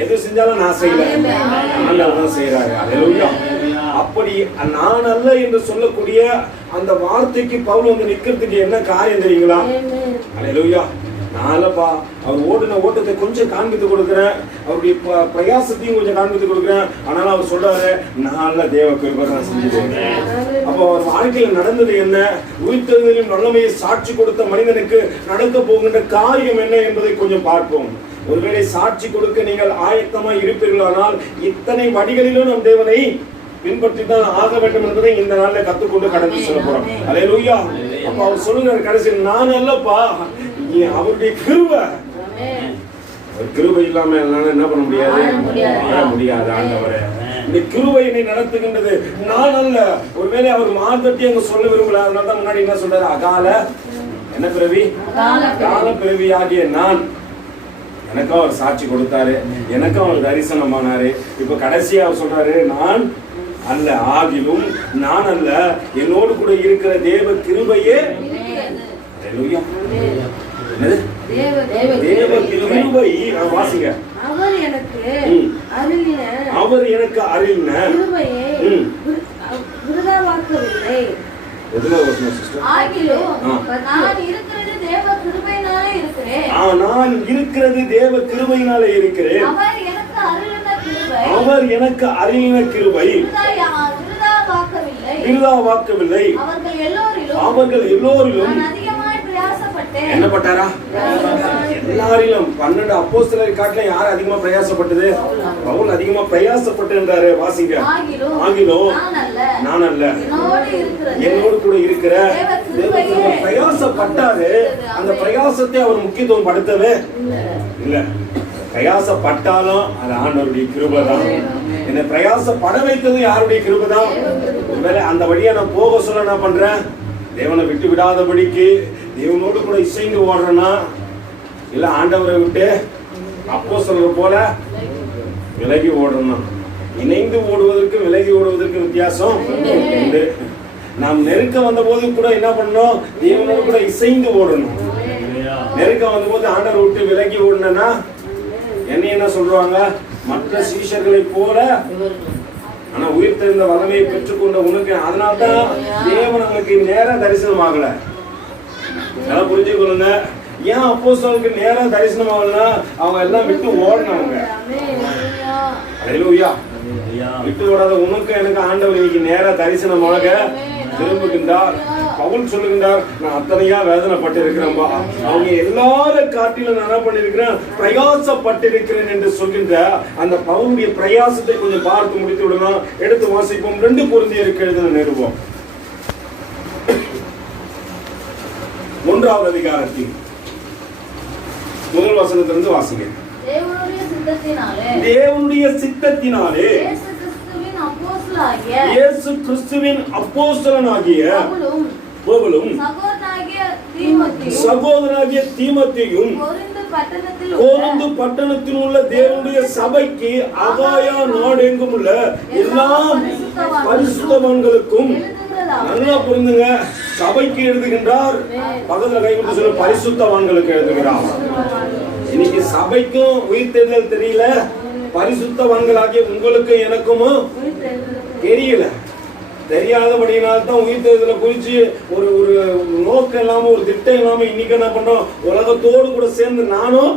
எது செஞ்சாலும் நான் செய்யல, ஆண்டவர் தான் செய்யறாரு. அல்லேலூயா. அப்படி நான் அல்ல என்று சொல்லக்கூடிய அந்த வார்த்தைக்கு பவுல் வந்து நிக்கிறதுக்கு என்ன காரியம் தெரியுங்களா? அல்லேலூயா. நான்ப்பா அவர் ஓடின ஓட்டத்தை கொஞ்சம் காண்பித்து கொடுக்குறேன், அவருடைய பிரயாசத்தையும் கொஞ்சம் காண்பித்து கொடுக்குறேன். ஆனாலும் அவர் சொல்றாரு, நான் தேவ கிருபை நான் செஞ்சுட்டேன். அப்போ அவர் வாழ்க்கையில் நடந்தது என்ன? உயிர்த்தெழுதலின் வல்லமையை சாட்சி கொடுத்த மனிதனுக்கு நடக்க போகின்ற காரியம் என்ன என்பதை கொஞ்சம் பார்ப்போம். ஒருவேளை சாட்சி கொடுக்க நீங்கள் ஆயத்தமாய் இருப்பீர்களானால் இத்தனை வழிகளிலும் நம் தேவனை பின்பற்றி தான் ஆக வேண்டும் என்பதை இந்த நாள்ல கத்துக்கொண்டு கடந்து சொல்ல போறோம். அல்லேலூயா. அப்ப அவர் சொல்லுங்க கடைசியில், நான் அல்லப்பா, அவருடைய கிருபை. கிருபை இல்லாம என்ன பண்ண முடியாது. ஆண்டவரே, இந்த கிருபை என்னை நடத்துகின்றது, நான் அல்ல. ஒருவேளை அவர் மார்த்தட்டி அங்க சொல்ல விரும்பல. அதனால முன்னாடி என்ன சொல்றாரு? அகால என்ன பிறவி? அகால பிறவி ஆகிய நான். எனக்கும் அவர் சாட்சி கொடுத்தாரு, எனக்கும் அவர் தரிசனமானாரு. இப்ப கடைசியா அவர் சொல்றாரு, நான் அல்ல, ஆகிலும் நான் அல்ல, என்னோடு கூட இருக்கிற தேவ கிருபையே. அல்லேலூயா. தேவ கிருபை. வாசிங்க. அவர் எனக்கு அருளின கிருபையை விருதாவாக்கவில்லை. நான் இருக்கிறது தேவ கிருபையினாலே இருக்கிறேன். அவர் எனக்கு அருளின கிருபை விருதாவாக்கவில்லை. அவர்கள் எல்லோரிலும் என்ன பட்டாரா? எல்லாரிலும் 12 அப்போஸ்தலரை காட்டிலும் யார் அதிகமா பிரயாசப்பட்டது? பவுல் அதிகமா பிரயாசப்பட்டுன்றாரு. வாசிங்க. ஆகிலும் நான் அல்ல, என்னோடு கூட இருக்கிற தேவன் பிரயாசப்பட்டாரு. அந்த பிரயாசத்தை அவர் முக்கியத்துவம் படுத்தவே இல்ல. பிரயாசப்பட்டாலும் அது ஆண்டவருடைய கிருபை தான். என்னை பிரயாசப்பட வைத்தது யாருடைய கிருபை தான். ஒருவேளை அந்த வழியா நான் போக சொல்ல என்ன பண்றேன்? தேவனை விட்டு விடாதபடிக்கு தேவனோடு கூட இசைந்து ஓடுறேன்னா, இல்ல ஆண்டவரை விட்டு அப்போஸ்தலர் போல விலகி ஓடுறோம். இணைந்து ஓடுவதற்கு விலகி ஓடுவதற்கு வித்தியாசம் உண்டு. நாம் நெருக்க வந்த போது கூட என்ன பண்ணணும்? தேவனோடு கூட இசைந்து ஓடணும். நெருக்க வந்த போது ஆண்டவரை விட்டு விலகி ஓடுனா என்ன சொல்றாங்க? மற்ற சீஷர்களை போல ஆனா உயிர் தெரிந்த வல்லமையை பெற்றுக்கொண்ட உனக்கு, அதனால்தான் தேவன் நமக்கு நேர தரிசனம் ஆகல. நல்லா புரிஞ்சுக்கொள்ளுங்க. ஏன் அப்போஸ்தலருக்கு நேர தரிசனம் ஆகலன்னா அவங்க எல்லாம் விட்டு ஓடினவங்க. அல்லேலூயா. விட்டு ஓடாத உனக்கு எனக்கு ஆண்டவர் இன்னைக்கு நேர தரிசனமாக திரும்புகின்றார். பவுல் சொல்லுகின்றார், நான் அத்தனையா வேதனைப்பட்டு இருக்கிறேன்பா. அவங்க எல்லாரும் காட்டிலும் நான் என்ன பண்ணிருக்கிறேன்? பிரயாசப்பட்டிருக்கிறேன் என்று சொல்கின்ற அந்த பவுலுடைய பிரயாசத்தை கொஞ்சம் பார்த்து முடித்து விடலாம். எடுத்து வாசிப்போம். 2 கொரிந்தியருக்கு எழுதின நிருபம் 1வது அதிகாரத்தில் முதல் வசனத்திலிருந்து வாசிங்க. தேவனுடைய சித்தத்தினாலே இயேசு கிறிஸ்துவின் அப்போஸ்தலனாகிய பவுலும் சகோதரனாகிய தீமோத்தேயும் கொரிந்து பட்டணத்தில் உள்ள தேவனுடைய சபைக்கு அகாயா நாடெங்கும் உள்ள எல்லா பரிசுத்தவான்களுக்கும், நல்லா புரிந்துங்க, சபைக்கு எழுதுகின்றார். பக்கத்துல கை விட்டு சொல்ல, பரிசுத்தவான்களுக்கு எழுதுகிறார். இன்னைக்கு சபைக்கும் உயிர் தேர்தல் தெரியல, பரிசுத்தவான்களாகிய உங்களுக்கு எனக்கும் தெரியல. தெரியாதபடியினால்தான் உயிர் தேர்தலை குறிச்சு ஒரு ஒரு நோக்கம் இல்லாம, ஒரு திட்டம் இல்லாம இன்னைக்கு என்ன பண்றோம்? உலகத்தோடு கூட சேர்ந்து நானும்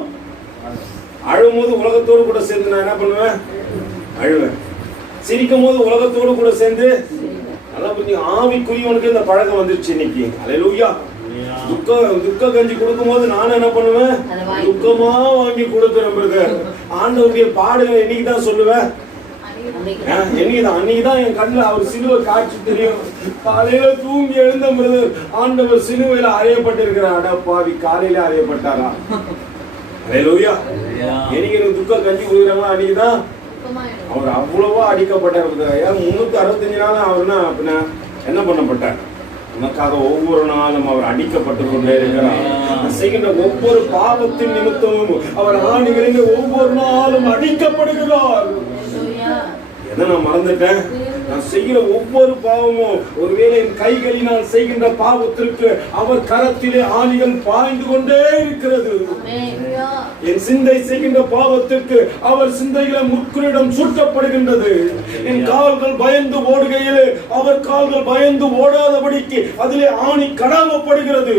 அழும் போது உலகத்தோடு கூட சேர்ந்து நான் என்ன பண்ணுவேன்? அழுவேன். சிரிக்கும் போது உலகத்தோடு கூட சேர்ந்து, நல்லா புரிஞ்சு, ஆவிக்குரியவனுக்கு இந்த பழக்கம் வந்துருச்சு இன்னைக்கு. அல்லேலூயா. துக்க கஞ்சி கொடுக்கும் போது நானும் என்ன பண்ணுவேன்? துக்கமா வாங்கி கொடுக்கிறேன். ஆண்டவருடைய பாடுகளை என்னைக்குதான் சொல்லுவேன்? அன்னைக்குதான் என் கண்ணுல அவர் சிலுவை காட்சி தெரியும். காலையில தூங்கி எழுந்த பொழுது ஆண்டவர் சிலுவையில அறையப்பட்டிருக்கிறார். அடப்பாவி, காலையில அறையப்பட்டாரா? அல்லேலூயா. எனக்கு துக்க கஞ்சி கொடுக்குறாங்களா? அன்னைக்குதான் அவர் அவ்வளவா அடிக்கப்பட்டார். 365 நாள் அவர் என்ன பண்ணப்பட்டார்? உனக்காக ஒவ்வொரு நாளும் அவர் அடிக்கப்பட்டு கொண்டே இருக்கிறார். செய்கின்ற ஒவ்வொரு பாவத்தின் நிமித்தமும் அவர் ஆணிகளில் ஒவ்வொரு நாளும் அடிக்கப்படுகிறார். எதை நான் மறந்துட்டேன்? நான் செய்கிற ஒவ்வொரு பாவமும், ஒருவேளை என் கைகளினால் செய்கின்ற பாவத்திற்கு அவர் கரத்திலே ஆணிகள் பாய்ந்து கொண்டே இருக்கிறது. என் சிந்தை செய்கின்ற பாவத்திற்கு அவர் சிந்தையில முற்குறிடம் சூட்டப்படுகின்றது. என் கால்கள் பயந்து ஓடுகையிலே அவர் கால்கள் பயந்து ஓடாதபடிக்கு அதிலே ஆணி கடாமப்படுகிறது.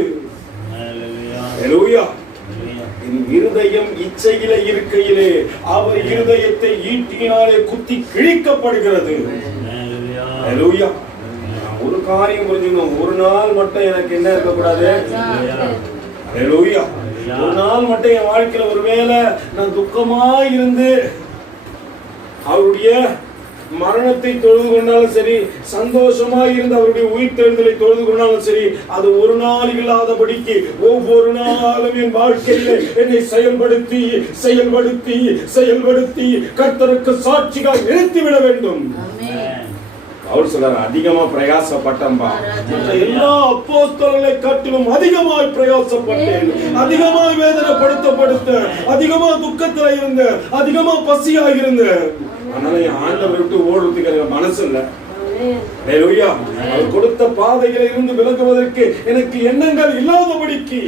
அல்லேலூயா. என் இருதயம் இச்சையிலே இருக்கையிலே அவர் இருதயத்தை ஈட்டியினாலே குத்தி கிழிக்கப்படுகிறது. அல்லேலூயா. ஒரு காரியம் புரிஞ்சுக்கணும், ஒரு நாள் மட்டும் எனக்கு என்ன இருக்கக்கூடாது? அல்லேலூயா. ஒரு நாள் மட்டும் என் வாழ்க்கையில ஒருவேளை நான் துக்கமா இருந்து அவருடைய மரணத்தை தொழுது கொண்டாலும் சரி, சந்தோஷமா இருந்து அவருடைய உயிர் தேர்தலை தொழுது கொண்டாலும் சரி, அது ஒரு நாள் இல்லாதபடிக்கு ஒவ்வொரு நாளும் என் வாழ்க்கையில என்னை செயல்படுத்தி செயல்படுத்தி செயல்படுத்தி கர்த்தருக்கு சாட்சியாக நிறுத்திவிட வேண்டும். அவர் சொல்றார், அதிகமா பிரயாசப்பட்டம்பா, எல்லா அப்போஸ்தலர்களை காட்டிலும் அதிகமாய் பிரயாசப்பட்டேன், அதிகமாய் வேதனைப்படுத்த, அதிகமா துக்கத்துல இருந்த, அதிகமா பசியா இருந்த. அதனால என் ஆண்டவரை விட்டு ஓடுறதுக்கு எனக்கு மனசு இல்ல. அல்லேலூயா. அவர் கொடுத்த பாதைகளை இருந்து விலகுவதற்கு எனக்கு எண்ணங்கள் இல்லாதபடிக்கு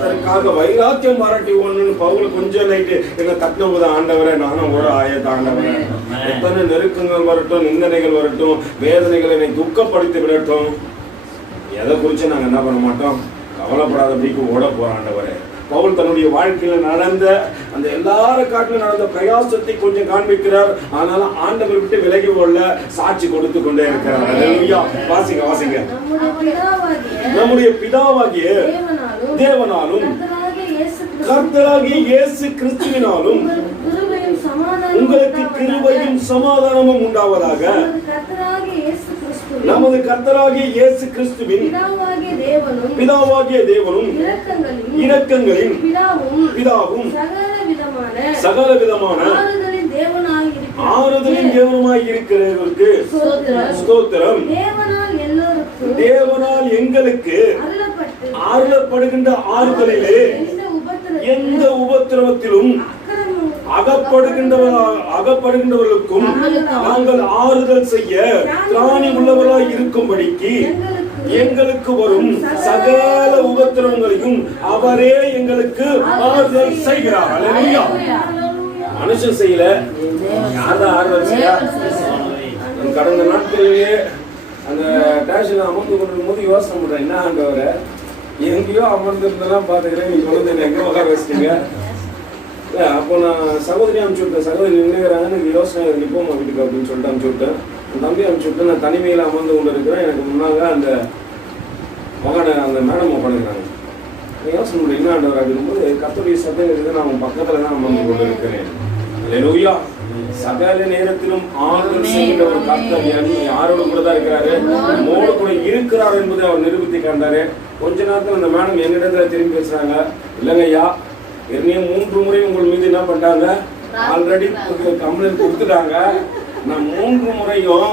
அதற்காக வைராக்கியம் பாராட்டி ஒண்ணு பவுல் கொஞ்சம் நைட்டு என்ன தட்டின போது, ஆண்டவரை நானும் ஒரு ஆயத்த ஆண்டவரை, எத்தனை நெருக்கங்கள் வரட்டும், நிந்தனைகள் வரட்டும், வேதனைகள் என்னை துக்கப்படுத்தி விடட்டும், எதை குறிச்சு நாங்க என்ன பண்ண மாட்டோம், கவலைப்படாதபடிக்கு ஓட போறோம் ஆண்டவரை. பவுல் தன்னுடைய வாழ்க்கையில நடந்த அந்த எல்லார காட்டிலும் நடந்த பிரயாசத்தை கொஞ்சம் காண்பிக்கிறார். ஆனாலும் ஆண்டவர் விட்டு விலகி கொள்ள சாட்சி கொடுத்து கொண்டே இருக்கிறார். அல்லேலூயா. வாசிங்க. நம்முடைய பிதாவாகிய தேவனாலும் கர்த்தராகிய இயேசு கிறிஸ்துவினாலும் உங்களுக்கு கிருபையும் சமாதானமும் உண்டாவதாக. நமது கர்த்தராகிய இயேசு கிறிஸ்துவின் பிதாவாகிய தேவனும் இரக்கங்களின் பிதாவும் சகல விதமான ஆறுதலின் தேவனுமாய் இருக்கிறவருக்கு ஸ்தோத்திரம். தேவனால் எங்களுக்கு அருளப்படுகின்ற ஆறுதலிலே எந்த உபத்திரவத்திலும் அகப்படுகின்றவர்களுக்கும் நாங்கள் ஆறுதல் செய்ய திராணி உள்ளவர்களாய் இருக்கும்படிக்கு எங்களுக்கு வரும் சகல உபத்திரவங்களையும் அவரே எங்களுக்கு ஆறுதல் செய்கிறார். அல்லேலூயா. மனுஷன் செய்யல, யார்தான் ஆறுதல் செய்ய? கடந்த நாட்களிலேயே அந்த டேஷன் அமர்ந்து கொண்டிருக்கும் போது யோசனை பண்றேன், என்ன ஆண்டவரை எங்கேயோ அமர்ந்திருந்தெல்லாம் பாத்துக்கிறேன், நீங்க சொல்லுங்க எங்க உட்கார வச்சிட்டீங்க. அப்போ நான் சகோதரி அனுப்பிச்சு விட்டேன், சகோதரி நின்றுக்கிறாங்க, எனக்கு யோசனை நிற்போமா வீட்டுக்கு அப்படின்னு சொல்லிட்டு அனுப்பிச்சு விட்டேன். என் தம்பி அனுப்பிச்சு விட்டு நான் தனிமையில் அமர்ந்து கொண்டு இருக்கிறேன். எனக்கு முன்னாங்க அந்த அந்த மேடம் உட்காந்துக்கிறாங்க. யோசனை பண்ண என்ன ஆண்டவர் அப்படிங்கும்போது கர்த்தருடைய சத்தம் இருக்குது, நான் அவன் பக்கத்துல தான் அமர்ந்து கொண்டு இருக்கிறேன். அல்லேலூயா. சகல நேரத்திலும் ஆறுதல் செய்கின்ற ஒரு கர்த்தர் யாரோட கூட தான் இருக்கிறாரு, நம்மோடு கூட இருக்கிறார் என்பதை அவர் நிரூபித்து காண்டாரு. கொஞ்ச நேரத்தில் அந்த மேடம் என்னிடத்துல திரும்பி பேசுறாங்க, இல்லைங்க ஐயா, ஏற்கனவே 3 முறை உங்கள் மீது என்ன பண்ணிட்டாங்க, ஆல்ரெடி கம்ப்ளைண்ட் கொடுத்துட்டாங்க. நான் 3 முறையும்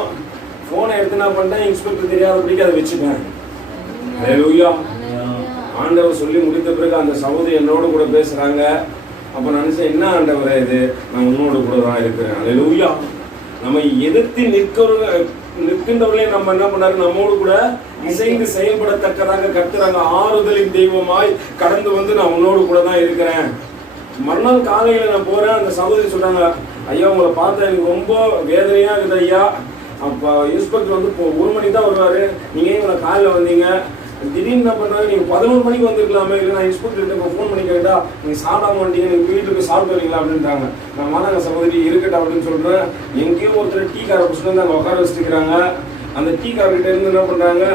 போனை எடுத்து என்ன பண்ணிட்டேன், இன்ஸ்பெக்டர் தெரியாதபடிக்கு அதை வச்சுட்டேன். அல்லேலூயா. ஆண்டவர் சொல்லி முடித்த பிறகு அந்த சகோதரி என்னோட கூட பேசுறாங்க. அப்ப நான் நினைச்சேன், என்ன ஆண்டவரே இது, நான் உன்னோட கூட தான் இருக்கிறேன். அல்லேலூயா. நம்ம எதிர்த்து நிற்கின்றவர்களே நம்ம என்ன பண்ணாரு, நம்மோடு கூட இசைந்து செயல்படத்தக்கதாக கர்த்தராங்க ஆறுதலின் தெய்வமாய் கடந்து வந்து நான் உன்னோடு கூட தான் இருக்கிறேன். மறுநாள் காலையில நான் போறேன், அந்த சகோதரி சொல்றாங்க, ஐயா உங்களை பார்த்தா எனக்கு ரொம்ப வேதனையா இருக்குது ஐயா. அப்ப இன்ஸ்பெக்டர் வந்து 1 மணிக்கு தான் வருவாரு, நீங்க இவங்களை காலையில வந்தீங்க, திடீர்னு என்ன பண்ணாங்க, நீங்க 11 மணிக்கு வந்திருக்கலாமே, இல்லை நான் இன்ஸ்பெக்டர் ஃபோன் பண்ணி கேட்டா நீங்க சாப்பிடாம வந்தீங்க, நீங்க வீட்டுக்கு சாப்பிட்டு வரீங்களா அப்படின்ட்டாங்க. நான் மாதாங்க சகோதரி இருக்கட்டும் அப்படின்னு சொல்றேன். எங்கேயும் ஒருத்தர் டீ காரை பிடிச்சிட்டு வந்து அங்கே உட்கார வச்சுக்கிறாங்க. அந்த டீ கார்கிட்ட இருந்து என்ன பண்றாங்க,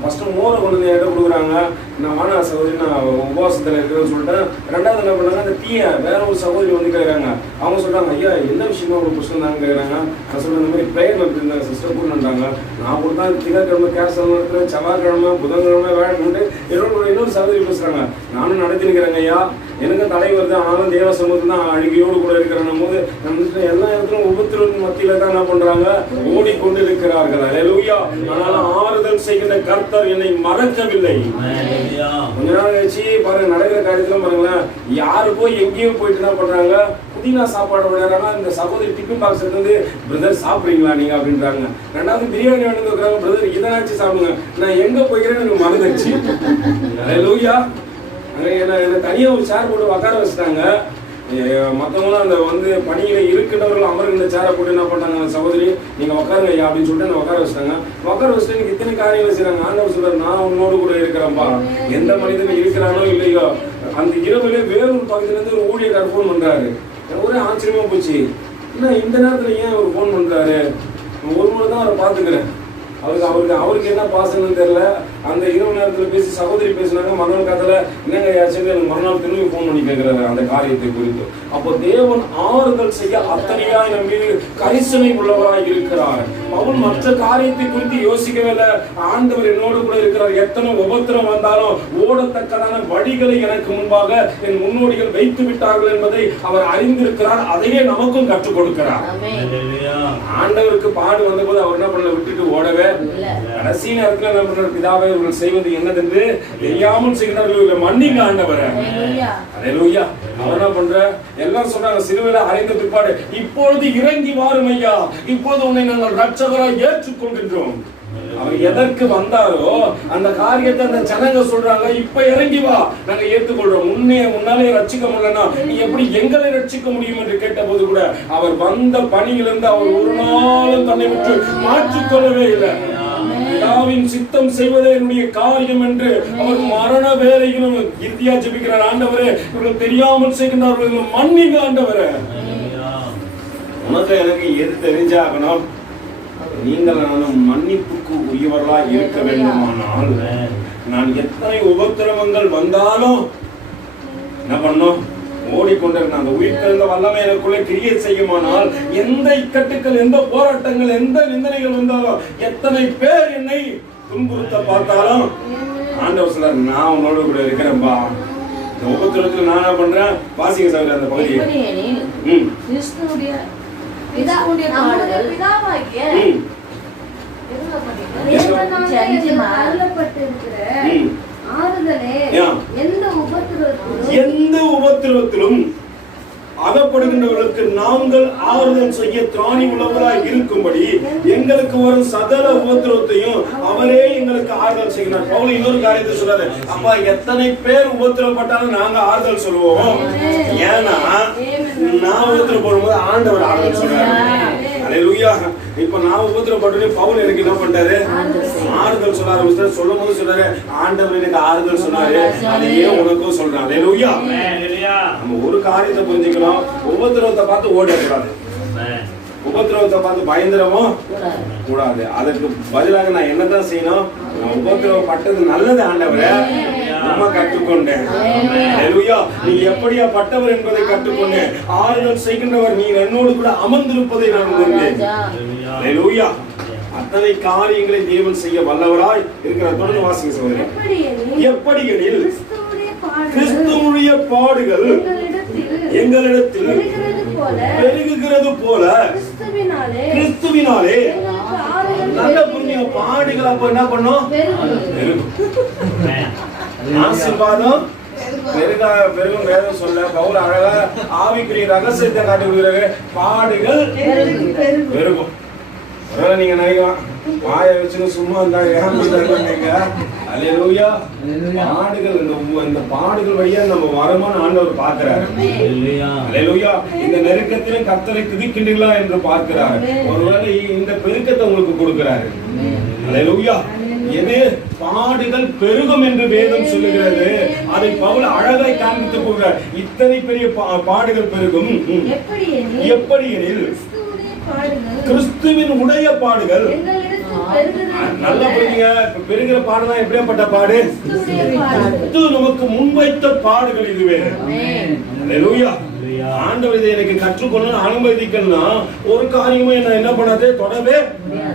ஃபர்ஸ்ட் மோரை கொண்டு வந்து என்கிட்ட கொடுக்குறாங்க. நான் வானா சகோதரி நான் உபவாசத்தில் இருக்கிறேன்னு சொல்லிட்டேன். ரெண்டாவது என்ன பண்ணாங்க, அந்த டீயை வேற ஒரு சகோதரி வந்து கேட்குறாங்க. அவங்க சொல்றாங்க, ஐயா என்ன விஷயமா ஒரு பிரச்சனை தாங்க கேட்குறாங்க. நான் சொல்றேன், இந்த மாதிரி ப்ரேயர் இருந்தாங்க சிஸ்டர் கூட்டாங்க. நான் கூட தான் திங்கக்கிழமை கேசல் நடத்துறேன், செவ்வாய்க்கிழமை புதன்கிழமை வேலைன்னு இன்னொரு சகோதரி பேசுறாங்க. நானும் நடத்தினுக்கிறேங்க ஐயா, எனக்கு தலை வருது, ஆனாலும் தேவ சமூகத்தில் தான் அழுகையோடு கூட இருக்கிறேன் போது நம்ம எல்லா இடத்துலும் உபத்திரவின் மத்தியில தான் என்ன பண்றாங்க, ஓடிக்கொண்டு இருக்கிறார்கள். அல்லேலூயா. ஆனாலும் ஆறுதல் செய்கின்ற கர்த்தர் என்னை மறக்கவில்லை. கொஞ்ச நாள் கழிச்சு பாருங்க, நடக்கிற காரியத்துல பாருங்களேன், யாரு போய் எங்கேயோ போயிட்டு என்ன பண்றாங்க, புதினா சாப்பாடு விளையாடுறாங்க. இந்த சகோதரி டிஃபன் பாக்ஸ் எடுத்து பிரதர் சாப்பிடுறீங்களா நீங்க அப்படின்றாங்க. ரெண்டாவது பிரியாணி வேணும்னு இருக்கிறாங்க, பிரதர் இதனாச்சு சாப்பிடுங்க. நான் எங்க போய்க்கிறேன்னு எனக்கு மறந்துடுச்சு. அல்லேலூயா. அங்கே என்ன தனியா ஒரு சேர் போட்டு உட்கார வச்சுட்டாங்க. மற்றவங்களும் அந்த வந்து பணியில இருக்கின்றவர்கள் அமர்கின்ற சேரை போட்டு என்ன பண்ணாங்க, அந்த சகோதரி நீங்க உட்காருங்க ஐயா அப்படின்னு சொல்லிட்டு என்ன உட்கார வச்சுட்டாங்க. உட்கார வச்சுட்டு எனக்கு இத்தனை காரியங்கள் செய்யறாங்க. ஆண்டவர் சொல்றாரு, நான் உன்னோடு கூட இருக்கிறேன்ப்பா. எந்த மனிதனும் இருக்கிறானோ இல்லையோ, அந்த இரவுல வேறொரு பகுதியில இருந்து ஒரு ஊழியக்காரர் போன் பண்றாரு. ஒரே ஆச்சரியமா போச்சு, என்ன இந்த நேரத்துல ஏன் அவர் போன் பண்றாரு, ஒரு முறை தான் அவரை பாத்துக்கிறேன், அவருக்கு என்ன பாசம்னு தெரியல. அந்த இரவு நேரத்தில் பேசி சகோதரி பேசினாங்க. மறுநாள் காலத்துல என்னங்க யாச்சுன்னு எனக்கு மறுநாள் திரும்பி போன் பண்ணி கேட்கிறாரு அந்த காரியத்தை குறித்து. அப்போ தேவன் ஆறுதல் செய்ய அத்தனையாய் நம் மீது கரிசனை உள்ளவராய் இருக்கிறார். அவன் மற்ற காரியத்தை குறித்து யோசிக்கவே இல்லை. ஆண்டவர் என்னோடு கூட இருக்கிறார். எத்தனை உபத்திரம் வந்தாலும் ஓடத்தக்கதான வழிகளை எனக்கு முன்பாக என் முன்னோடிகள் வைத்து விட்டார்கள் என்பதை அவர் அறிந்திருக்கிறார். அதையே நமக்கும் கற்றுக் கொடுக்கிறார். ஆண்டவருக்கு பாடு வந்த போது அவர் என்ன பண்ணல, விட்டுட்டு ஓடவே கடைசி நேரத்தில் என்ன பண்ற, பிதாவை இவர்கள் செய்வது என்னதென்று தெரியாமல் செய்கிறார்கள், மன்னிங்க ஆண்டவரே. அல்லேலூயா. அவர் என்ன பண்ற, எல்லாம் சொல்றாங்க சிலுவையில அறைந்த பிற்பாடு, இப்பொழுது இறங்கி வாரும் ஐயா, இப்போது உன்னை நாங்கள் ரட்சகராய் ஏற்றுக்கொள்கின்றோம். அவர் எதற்கு வந்தாரோ அந்த காரியத்தை அந்த ஜனங்க சொல்றாங்க, இப்ப இறங்கி வா, நாங்க ஏற்றுக்கொள்றோம். முன்னாலே ரட்சிக்க முடியலன்னா நீ எப்படி எங்களை ரட்சிக்க முடியும் என்று கேட்ட போது கூட அவர் வந்த பணியிலிருந்து அவர் ஒரு நாளும் தன்னை விட்டு மாற்றிக்கொள்ளவே இல்லை. பிதாவின் சித்தம் செய்வதே என்னுடைய காரியம் என்று அவர் மரண வேலையிலும் இறுதியா ஜெபிக்கிறார். ஆண்டவரே, இவர்கள் தெரியாமல் செய்கின்றார்கள், மன்னிங்க ஆண்டவரே. உனக்கு எனக்கு எது தெரிஞ்சாகணும்? நீங்கள் நானும் மன்னிப்புக்கு உரியவர்களா இருக்க வேண்டுமானால் நான் எத்தனை உபத்திரவங்கள் வந்தாலும் என்ன பண்ணும்? ஓடிக்கொண்டிருந்த அந்த உயிர் தெழுந்த வல்லமை எனக்குள்ளே கிரியை செய்யுமானால் எந்த இக்கட்டுகள், எந்த போராட்டங்கள், எந்த நிந்தனைகள் வந்தாலும், எத்தனை பேர் என்னை துன்புறுத்த பார்த்தாலும் ஆண்டவர் சொல்றார், நான் உன்னோட கூட இருக்கிறேன்பா. இந்த உபத்திரத்தில் நான் என்ன பண்றேன்? வாசிங்க சார் அந்த பகுதியை. எந்த உபத்திரவத்திலும் அகப்படுகின்றவர்களுக்கு நாங்கள் ஆறுதல் செய்ய திராணி உள்ளவராய் இருக்கும்படி எங்களுக்கு வரும் சகல உபத்திரவத்தையும் அவரே எங்களுக்கு ஆறுதல் செய்கிறார். பவுல் இன்னொரு காரியத்தை சொல்றாரு, அப்பா எத்தனை பேர் உபத்திரவப்பட்டாலும் நாங்க ஆறுதல் சொல்லுவோம். ஏன்னா நான் உபத்திரப்படும் போது ஆண்டவர் ஆறுதல் சொல்றாரு. அல்லேலூயா. இப்ப நான் உபத்திரப்பட்டோன்னே பவுல் எனக்கு என்ன பண்றாரு? ஆறுதல் சொல்ல ஆரம்பிச்சாரு. சொல்லும் போது சொல்றாரு, ஆண்டவர் எனக்கு ஆறுதல் சொன்னாரு, அதையே உனக்கும் சொல்றேன். அல்லேலூயா. நம்ம ஒரு காரியத்தை புரிஞ்சுக்கணும், உபத்திரவத்தை பார்த்து ஓடக்கூடாது, உபத்திரவத்தை பார்த்து பயந்துடவும் கூடாது. அதுக்கு பதிலாக நான் என்னதான் செய்யணும்? உபத்திரவப்பட்டது நல்லது ஆண்டவரே, நம்ம கற்றுக்கொண்டேன். அல்லேலூயா. நீ எப்படியா பட்டவர் என்பதை கற்றுக்கொண்டேன். ஆறுதல் செய்கின்றவர் நீ என்னோடு கூட அமர்ந்திருப்பதை நான் உணர்ந்தேன். அல்லேலூயா. அத்தனை காரியங்களை தேவன் செய்ய வல்லவராய் இருக்கிறார். தொடர்ந்து வாசிங்க சகோதரர். எப்படியெனில் கிறிஸ்துவுடைய பாடுகள் எங்களிடத்தில் பெருகுகிறது போல கிறிஸ்துவினாலே நல்ல புரிஞ்சுங்க. பாடுகள் அப்ப என்ன பண்ணும்? ஆசீர்வாதம் பெருகும். வேதம் சொல்ல பவுல் அழகா ஆவிக்குரிய ரகசியத்தை காட்டி விடுகிறாரு. பாடுகள் பெருகும். நீங்க நினைக்கலாம், வாய வச்சுன்னு சும்மா இருந்தாங்க. அல்லேலூயா. பாடுகள், இந்த பாடுகள் வழியா நம்ம வரமான ஆண்டவர் பார்க்கிறாரு. அல்லேலூயா. இந்த நெருக்கத்திலும் கர்த்தரை துதிக்கின்றீர்களா என்று பார்க்கிறார். ஒருவேளை இந்த பெருக்கத்தை உங்களுக்கு கொடுக்கிறாரு. அல்லேலூயா. எது பாடுகள் பெருகும் என்று வேதம் சொல்லுகிறது, அதை பவுல் அழகாய் காண்பித்து போகிறார். இத்தனை பெரிய பாடுகள் பெருகும். எப்படி எனில் கிறிஸ்துவின் உடைய பாடுகள். நல்லா புரியுங்க. பெருகிற பாடுதான் எப்படியாப்பட்ட பாடு? நமக்கு முன்வைத்த பாடுகள் இதுவே. அல்லேலூயா. ஆண்டவர் இதை எனக்கு கற்றுக்கொள்ளணும், அனுமதிக்கணும். ஒரு காரியமும் என்ன என்ன பண்ணாதே, தொடவே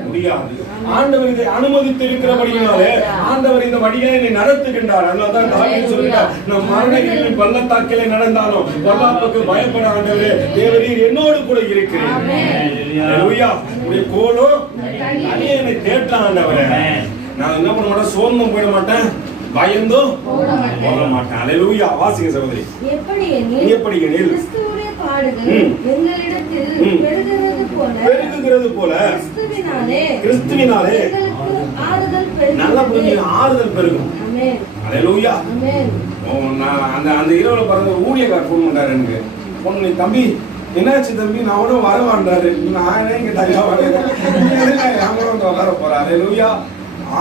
முடியாது. ஆண்டவர் இதை அனுமதித்து இருக்கிறபடியினாலே ஆண்டவர் இந்த வழியை என்னை நடத்துகின்றார். அதனால்தான் தாவீது சொல்கிறார், நான் மரண இருளின் பள்ளத்தாக்கிலே நடந்தாலும் பொல்லாப்புக்கு பயப்பட ஆண்டவரே, தேவரீர் என்னோடு கூட இருக்கிறேன். அல்லேலூயா. உடைய கோலோ அடியே என்னை தேற்ற ஆண்டவரே. நான் என்ன பண்ண மாட்டேன்? சோர்ந்தும் போயிட மாட்டேன், பயந்தும் போக மாட்டேன். அல்லேலூயா. வாசிங்க சகோதரி. எப்படியெனில் பெருகுகிறது போல கிறிஸ்துவினாலே நல்லா புரிஞ்சுங்க, ஆறுதல் பெருகும். அல்லேலூயா. அந்த இரவுல பாருங்க, ஊழியக்காரர் போன் பண்றாரு எனக்கு. போன் பண்ணி, தம்பி என்னாச்சு தம்பி? நான் கூட வரவான்றாரு. நான் இங்க தனியா வரேன், வர போறேன். அல்லேலூயா.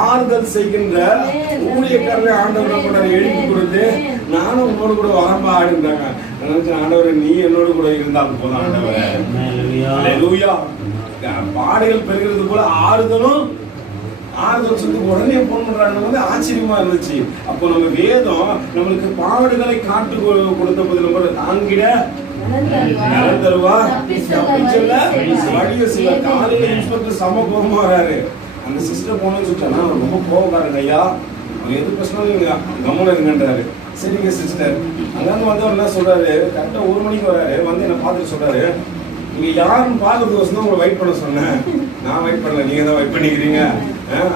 ஆறுதல் செய்கின்ற ஊழியக்காரரை ஆண்டவர் கூட எழுப்பி கொடுத்து, நானும் உன்னோடு கூட வரம்பா ஆடுன்றாங்க. ஆண்டவர் நீ என்னோடு கூட இருந்தாலும் போதும் ஆண்டவரே. அல்லேலூயா. பாடுகள் பெறுகிறது போல ஆறுதலும் சொல்லி உடனே போன் பண்றாங்க. ஆச்சரியமா இருந்துச்சு. அப்போ நம்ம வேதம் நம்மளுக்கு பாடுகளை காட்டு கொடுத்த பதில் தாங்கிட தருவா வழிய சில. காலையில இன்ஸ்பெக்டர் சம கோபமா வராரு. அந்த சிஸ்டர் போனோன்னு சொல்லிட்டா ரொம்ப கோபக்காரங்க ஐயா, அவங்க எது பிரச்சனை கவனம் இருங்கன்றாரு. சரிங்க சிஸ்டர். அங்கிருந்து வந்து என்ன சொல்றாரு, கரெக்டா 1 மணிக்கு வராரு. வந்து என்ன பார்த்துட்டு சொல்றாரு, நீங்க யாருன்னு பார்க்கறதுக்கு தான் உங்களை வெயிட் பண்ண சொன்னேன். நான் வெயிட் பண்ணல, நீங்க தான் வெயிட் பண்ணிக்கிறீங்க.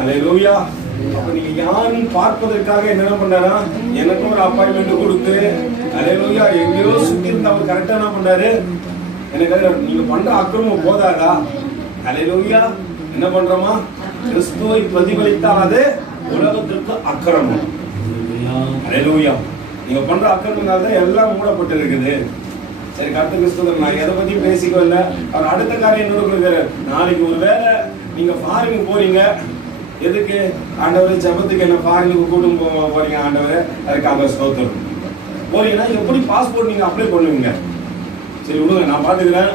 அல்லேலூயா. அப்ப நீங்க யாருன்னு பார்ப்பதற்காக என்ன பண்றாரா, எனக்கும் ஒரு அப்பாயின்மெண்ட் கொடுத்து, அல்லேலூயா, எங்கேயோ சுத்தி இருந்து அவர் கரெக்டா என்ன பண்றாரு, எனக்கு நீங்க பண்ற அக்கிரமம் போதாதா? அல்லேலூயா. என்ன பண்றோமா? கிறிஸ்துவை பிரதிபலித்தால் அது உலகத்திற்கு அக்கிரமம். அல்லேலூயா. நீங்க பண்ற அக்கிரமங்களால தான் எல்லாம் மூடப்பட்டு இருக்குது. சரி, கர்த்தர் கிறிஸ்துவ நான் எதை பத்தி பேசிக்கல. அவர் அடுத்த காரியம் என்னோட கொடுக்குறாரு. நாளைக்கு ஒரு வேளை நீங்க ஃபாரின் போறீங்க, எதுக்கு? ஆண்டவரே ஜெபத்துக்கு என்ன ஃபாரினுக்கு கூட்டிட்டு போறீங்க ஆண்டவரே, அதுக்காக ஸ்தோத்திரம். போறீங்கன்னா எப்படி பாஸ்போர்ட் நீங்க அப்ளை பண்ணுவீங்க? சரி விடுங்க, நான் பாத்துக்கிறேன்,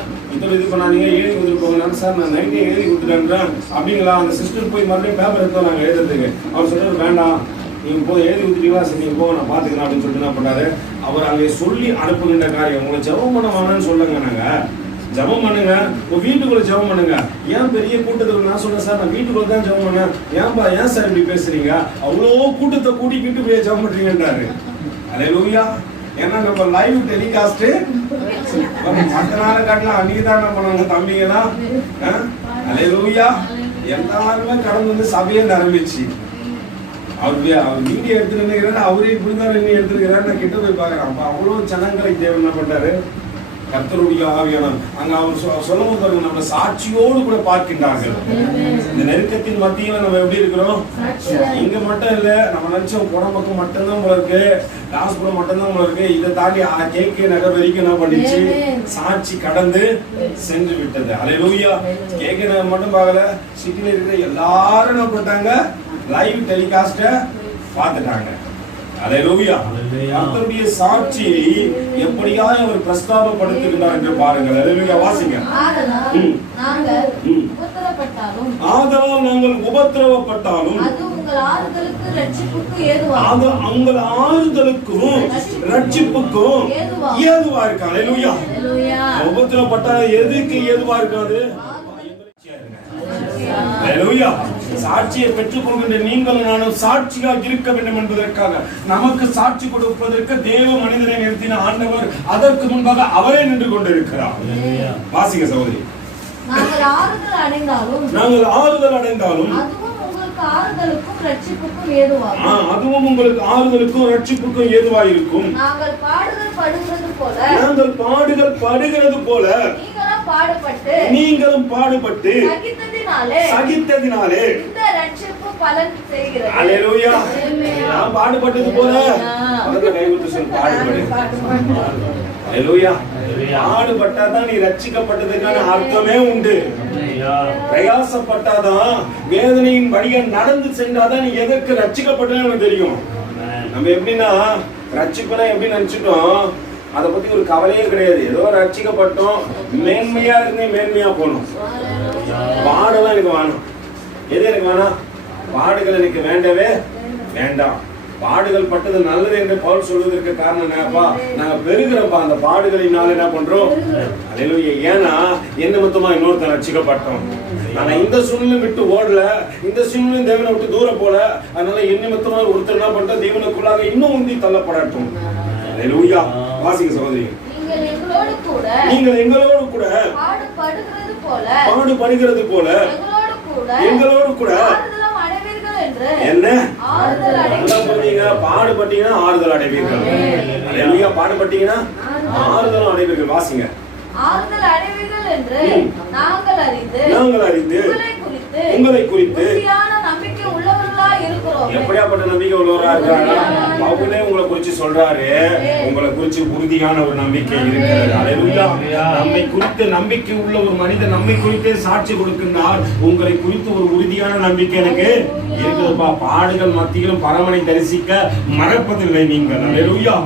இது பண்ணாதீங்க, எழுதி கொடுத்துட்டு போங்க. சார் நான் நைட்டே எழுதி கொடுத்துட்டேன்றேன் அப்படிங்களா? அந்த சிஸ்டர் போய் மறுபடியும் பேப்பர் எடுத்தோம் நாங்கள் எழுதுறதுக்கு. அவர் சொல்றாரு வேண்டாம், நீங்க போய் எழுதி கொடுத்துட்டீங்களா, சரி நீங்க போக நான் பாத்துக்கிறேன் அப்படின்னு சொல்லிட்டு என்ன பண்ணாரு, அவர் அங்கே சொல்லி அனுப்புகின்ற காரியம். உங்களை ஜெபம் பண்ண வேணாம்னு சொல்லுங்க, நாங்க ஜெபம் பண்ணுங்க, உங்க வீட்டுக்குள்ள ஜெபம் பண்ணுங்க. ஏன் பெரிய கூட்டத்துக்கு? நான் சொன்னேன் சார் நான் வீட்டுக்குள்ள தான் ஜெபம் பண்ணேன். ஏன்பா ஏன் சார் இப்படி பேசுறீங்க? அவ்வளோ கூட்டத்தை கூட்டிக்கிட்டு போய் ஜெபம் பண்றீங்கன்றாரு. அல்லேலூயா. ஏன்னா நம்ம லைவ் டெலிகாஸ்ட் மற்ற நாளை காட்டலாம். அன்னைக்கு தான் என்ன பண்ணாங்க தம்பிங்கலாம். அல்லேலூயா. எல்லாருமே கடந்து வந்து சபையை நிரம்பிச்சு. அவர் வீடியோ எடுத்துருக்கிறாரு, அவரே இப்படிதான் எடுத்துருக்கிறாரு. நான் கிட்ட போய் பாக்குறேன். அப்ப அவ்வளவு ஜனங்களை தேவன் என்ன பண்றாரு, கர்த்தருடைய ஆவியான அங்க அவர் சொல்லும் போது நம்ம சாட்சியோடு கூட பார்க்கின்றார்கள். இந்த நெருக்கத்தின் மத்தியில நம்ம எப்படி இருக்கிறோம்? இங்க மட்டும் இல்ல, நம்ம நினைச்சோம் குடம்பக்கம் மட்டும்தான் போல இருக்கு, டாஸ்புரம் மட்டும்தான் போல இருக்கு. இதை தாண்டி கேகே நகர் வரைக்கும் என்ன பண்ணிச்சு, சாட்சி கடந்து சென்று விட்டது. அல்லேலூயா. கேகே நகர் மட்டும் பார்க்கல, சிட்டில இருக்கிற எல்லாரும் என்ன பண்ணிட்டாங்க, லைவ் டெலிகாஸ்ட பார்த்துட்டாங்க. அல்லேலூயா. கர்த்தருடைய சாட்சியை எப்படியாய் அவர் பிரஸ்தாபப்படுத்துகிறார் என்று பாருங்கள். அல்லேலூயா. வாசிங்க. ஆதலால் நாங்கள் உபத்திரவப்பட்டாலும் அது உங்கள் ஆறுதலுக்கு ரட்சிப்புக்கு ஏதுவாகும். அது உங்கள் ஆறுதலுக்கும் ரட்சிப்புக்கும் ஏதுவா இருக்கு. அல்லேலூயா. உபத்திரவப்பட்டா எதுக்கு ஏதுவா இருக்காது? அல்லேலூயா. சாட்சியை பெற்றுக் கொள்கின்ற நீங்களும் நானும் சாட்சியாக இருக்க வேண்டும் என்பதற்காக, நமக்கு சாட்சி கொடுப்பதற்கு தேவ மனிதனை நிறுத்தின ஆண்டவர் அதற்கு முன்பாக அவரே நின்று கொண்டிருக்கிறார். வாசிங்க சகோதரி. நாங்கள் ஆறுதல் அடைந்தாலும் அதுவும் உங்களுக்கு ஆறுதலுக்கும் ரட்சிப்புக்கும் ஏதுவாகும். அதுவும் உங்களுக்கு ஆறுதலுக்கும் ரட்சிப்புக்கும் ஏதுவாயிருக்கும். நாங்கள் பாடுகள் படுகிறது போல நீங்களும் பாடுபட்டு சகித்ததினாலே இந்த ரட்சிப்பு பலன் செய்கிறது. அல்லேலூயா. நான் பாடுபட்டது போல கைவிட்டு சொல் பாடுபடு. அல்லேலூயா. பாடுபட்டாதான் நீ ரட்சிக்கப்பட்டதுக்கான அர்த்தமே உண்டு. பிரயாசப்பட்டாதான், வேதனையின் வழியா நடந்து சென்றாதான் நீ எதற்கு ரட்சிக்கப்பட்டதுன்னு தெரியும். நம்ம எப்படின்னா ரட்சிப்பனா எப்படி நினைச்சிட்டோம், அதை பத்தி ஒரு கவலையே கிடையாது. ஏதோ ரட்சிக்கப்பட்டோம், மேன்மையா இருந்தே மேன்மையா போனோம். பாடெல்லாம் எனக்கு வேணும். எது எனக்கு வேணாம்? பாடுகள் எனக்கு வேண்டவே வேண்டாம். பாடுகள் பட்டது நல்லது என்று பவுல் சொல்வதற்கு காரணம் என்னப்பா, நாங்க பெருகிறப்பா அந்த பாடுகளினால என்ன பண்றோம். அல்லேலூயா. ஏன்னா என்ன மொத்தமா இன்னொருத்தன் ரட்சிக்கப்பட்டோம். ஆனா இந்த சூழ்நிலை விட்டு ஓடல, இந்த சூழ்நிலை தேவனை விட்டு தூரம் போல. அதனால என்ன மொத்தமா ஒருத்தர் என்ன பண்ற, தேவனுக்குள்ளாக இன்னும் உந்தி தள்ளப்படட்டும். அல்லேலூயா. வாசிங்க சகோதரி. நீங்கள் எங்களோடு கூட பாடுபடுகிறது போல எங்களோடு கூட என்ன பாடுபட்டீங்கன்னா ஆறுதல் அடைவீர்கள். அல்லேலூயா. பாடுபட்டீங்கன்னா ஆறுதலும் அடைவீர்கள். வாசிங்க. ஆறுதல் அடைவீர்கள் என்று நாங்கள் அறிந்து உங்களை குறித்து நம்பிக்கை உள்ளவர்களா இருக்கிறோம். எப்படியாப்பட்ட நம்பிக்கை உள்ளவரா இருக்கிறாங்க? அவங்களே உங்களை குறிச்சு சொல்றாரு, உங்களை குறிச்சு உறுதியான ஒரு நம்பிக்கை இருக்கிறது. அல்லேலூயா. நம்மை குறித்து நம்பிக்கை உள்ள ஒரு மனிதன் நம்மை குறித்தே சாட்சி கொடுக்கின்றார். உங்களை குறித்து ஒரு உறுதியான நம்பிக்கை எனக்கு இருக்குதுப்பா. பாடுகள் மத்தியிலும் பரமனை தரிசிக்க மறப்பதில்லை நீங்கள். அல்லேலூயா.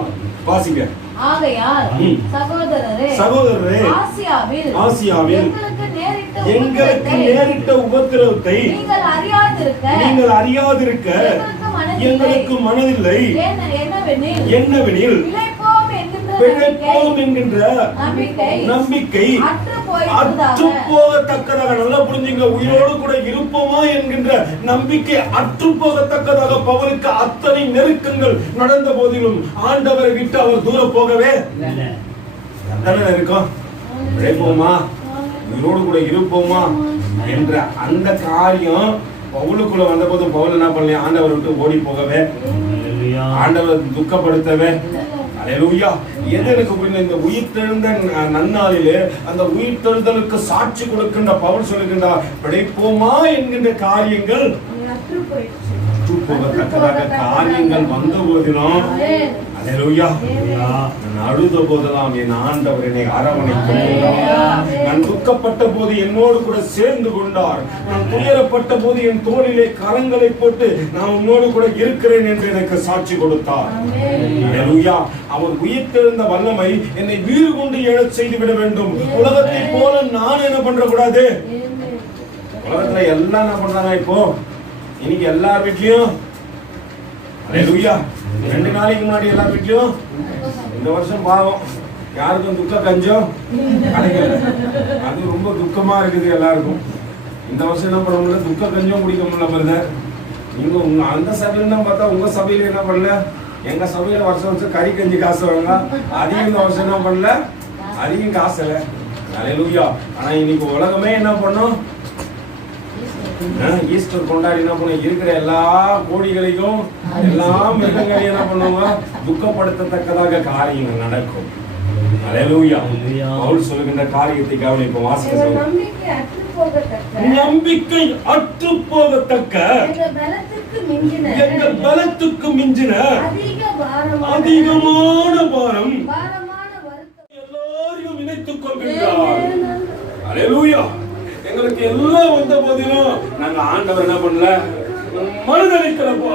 வாசிங்க. ஆகையால் சகோதரரே ஆசியாவில் எங்களுக்கு நேரிட்ட உபத்திரவத்தை நீங்கள் அறியாதிருக்க எங்களுக்கு மனதில்லை. என்னவெனில் பிழைப்போம் என்கின்ற நம்பிக்கை அற்று போகத்தக்கதாக, நல்லா புரிஞ்சுங்க, உயிரோடு கூட இருப்போமா என்கின்ற நம்பிக்கை அற்று போகத்தக்கதாக பவுலுக்கு அத்தனை நெருக்கங்கள் நடந்த போதிலும் ஆண்டவரை விட்டு அவர் தூரம் போகவே இருக்கும். பிழைப்போமா, உயிரோடு கூட இருப்போமா என்ற அந்த காரியம் பவுலுக்குள்ள வந்த போது பவுல் என்ன பண்ணல, ஆண்டவர் விட்டு ஓடி போகவே, ஆண்டவர் துக்கப்படுத்தவே. அல்லேலூயா. எது எனக்கு புரியல, இந்த உயிர்த்தெழுந்த நன்னாளிலே அந்த உயிர்த்தெழுதலுக்கு சாட்சி கொடுக்கின்ற பவுல் சொல்லுகின்றார், பிழைப்போமா என்கின்ற காரியங்கள் போகத்தக்கதாக காரியங்கள் வந்த போதிலும் அல்லேலூயா. நான் அழுத போதெல்லாம் என் ஆண்டவர் என்னை அரவணைத்தார். நான் துக்கப்பட்ட போது என்னோடு கூட சேர்ந்து கொண்டார். நான் துயரப்பட்ட போது என் தோளிலே கரங்களை போட்டு நான் உன்னோடு கூட இருக்கிறேன் என்று எனக்கு சாட்சி கொடுத்தார். அல்லேலூயா. அவர் உயிர்த்தெழுந்த வல்லமை என்னை வீறு கொண்டு எழச் செய்து விட வேண்டும். உலகத்தை போல நான் என்ன பண்ற கூடாது. உலகத்துல எல்லாம் என்ன பண்றாங்க இப்போ, இன்னைக்கு எல்லார் வீட்லயும் அல்லேலூயா. 2 நாளைக்கு முன்னாடி எல்லா வீட்லயும் இந்த வருஷம் பாவம் யாருக்கும் துக்க கஞ்சம் கிடைக்கல. அது ரொம்ப துக்கமா இருக்குது எல்லாருக்கும். இந்த வருஷம் என்ன பண்ண முடியல, துக்க கஞ்சம் குடிக்க முடியல. பிரதர், நீங்க உங்க அந்த சபையில பார்த்தா உங்க சபையில என்ன பண்ணல, எங்க சபையில வருஷம் வருஷம் கறி கஞ்சி காசு வாங்க. அதிகம் இந்த வருஷம் என்ன பண்ணல, அதிகம் காசு இல்லை. அல்லேலூயா. ஆனா இன்னைக்கு உலகமே என்ன பண்ணும், ஈஸ்டர் கொண்டாடி என்ன பண்ண இருக்கிற எல்லா கோடிகளையும் எல்லா மிருகங்களையும் என்ன பண்ணுவாங்க, துக்கப்படுத்தத்தக்கதாக காரியங்கள் நடக்கும். அல்லேலூயா. பவுல் சொல்லுகின்ற காரியத்தை கவனிப்போம். வாசிக்க நம்பிக்கை அற்று போகத்தக்க எங்கள் பலத்துக்கு மிஞ்சின அதிகமான பாரம் எல்லாரையும் இணைத்துக் கொள்கின்றார். அல்லேலூயா. எங்களுக்கு எல்லாம் வந்த போதிலும் நாங்க ஆண்டவர் என்ன பண்ணல, மறுதளிக்கிறப்போ.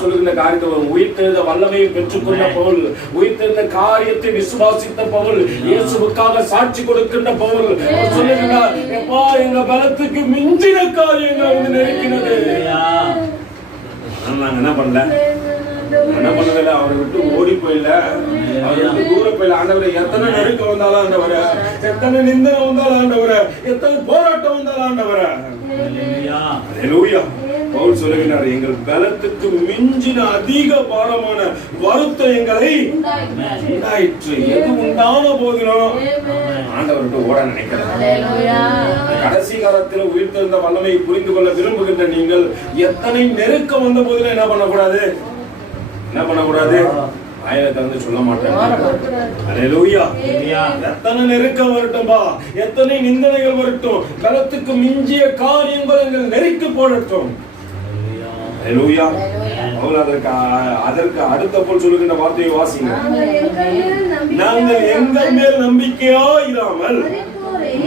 சொல்லுகின்ற காரியத்தை உயிர்த்தெழுந்த வல்லமையை பெற்றுக்கொண்ட பவுல், உயிர்த்தெழுந்த காரியத்தை விசுவாசித்த பவுல், இயேசுவுக்காக சாட்சி கொடுக்கின்ற பவுல் சொல்லுகின்றார், எப்பா எங்க பலத்துக்கு மிஞ்சின காரியங்கள் வந்து நெருக்கினது. நாங்க என்ன பண்ணல, என்ன பண்ணதில்லை, அவரை விட்டு ஓடி போயில, அவரை விட்டு தூர போயில. ஆண்டவரை எத்தனை நெருக்கம் வந்தாலும் ஆண்டவர, எத்தனை நிந்தனை வந்தாலும் ஆண்டவர, எத்தனை போராட்டம் வந்தாலும் ஆண்டவர. அல்லேலூயா. பவுல் சொல்லுகிறார், எங்கள் பலத்துக்கு மிஞ்சின அதிக பாரமான வருத்தம் எங்களை உண்டாயிற்று. எது உண்டான போதிலும் ஆண்டவர்கிட்ட ஓட நினைக்கிறார். கடைசி காலத்தில் உயிர்த்தெழுந்த வல்லமையை புரிந்து கொள்ள விரும்புகின்ற நீங்கள் எத்தனை நெருக்கம் வந்த போதிலும் என்ன பண்ணக்கூடாது, என்ன பண்ணக்கூடாது, வாயில திறந்து சொல்ல மாட்டேன். அல்லேலூயா. எத்தனை நெருக்கம் வரட்டும்பா, எத்தனை நிந்தனைகள் வரட்டும், பலத்துக்கு மிஞ்சிய காரியங்கள் எங்கள் நெருக்கி போடட்டும். அல்லேலூயா. அதற்கு அடுத்த போல் சொல்லுகின்ற வார்த்தையை வாசிங்க. நாங்கள் எங்கள் மேல் நம்பிக்கையா இராமல்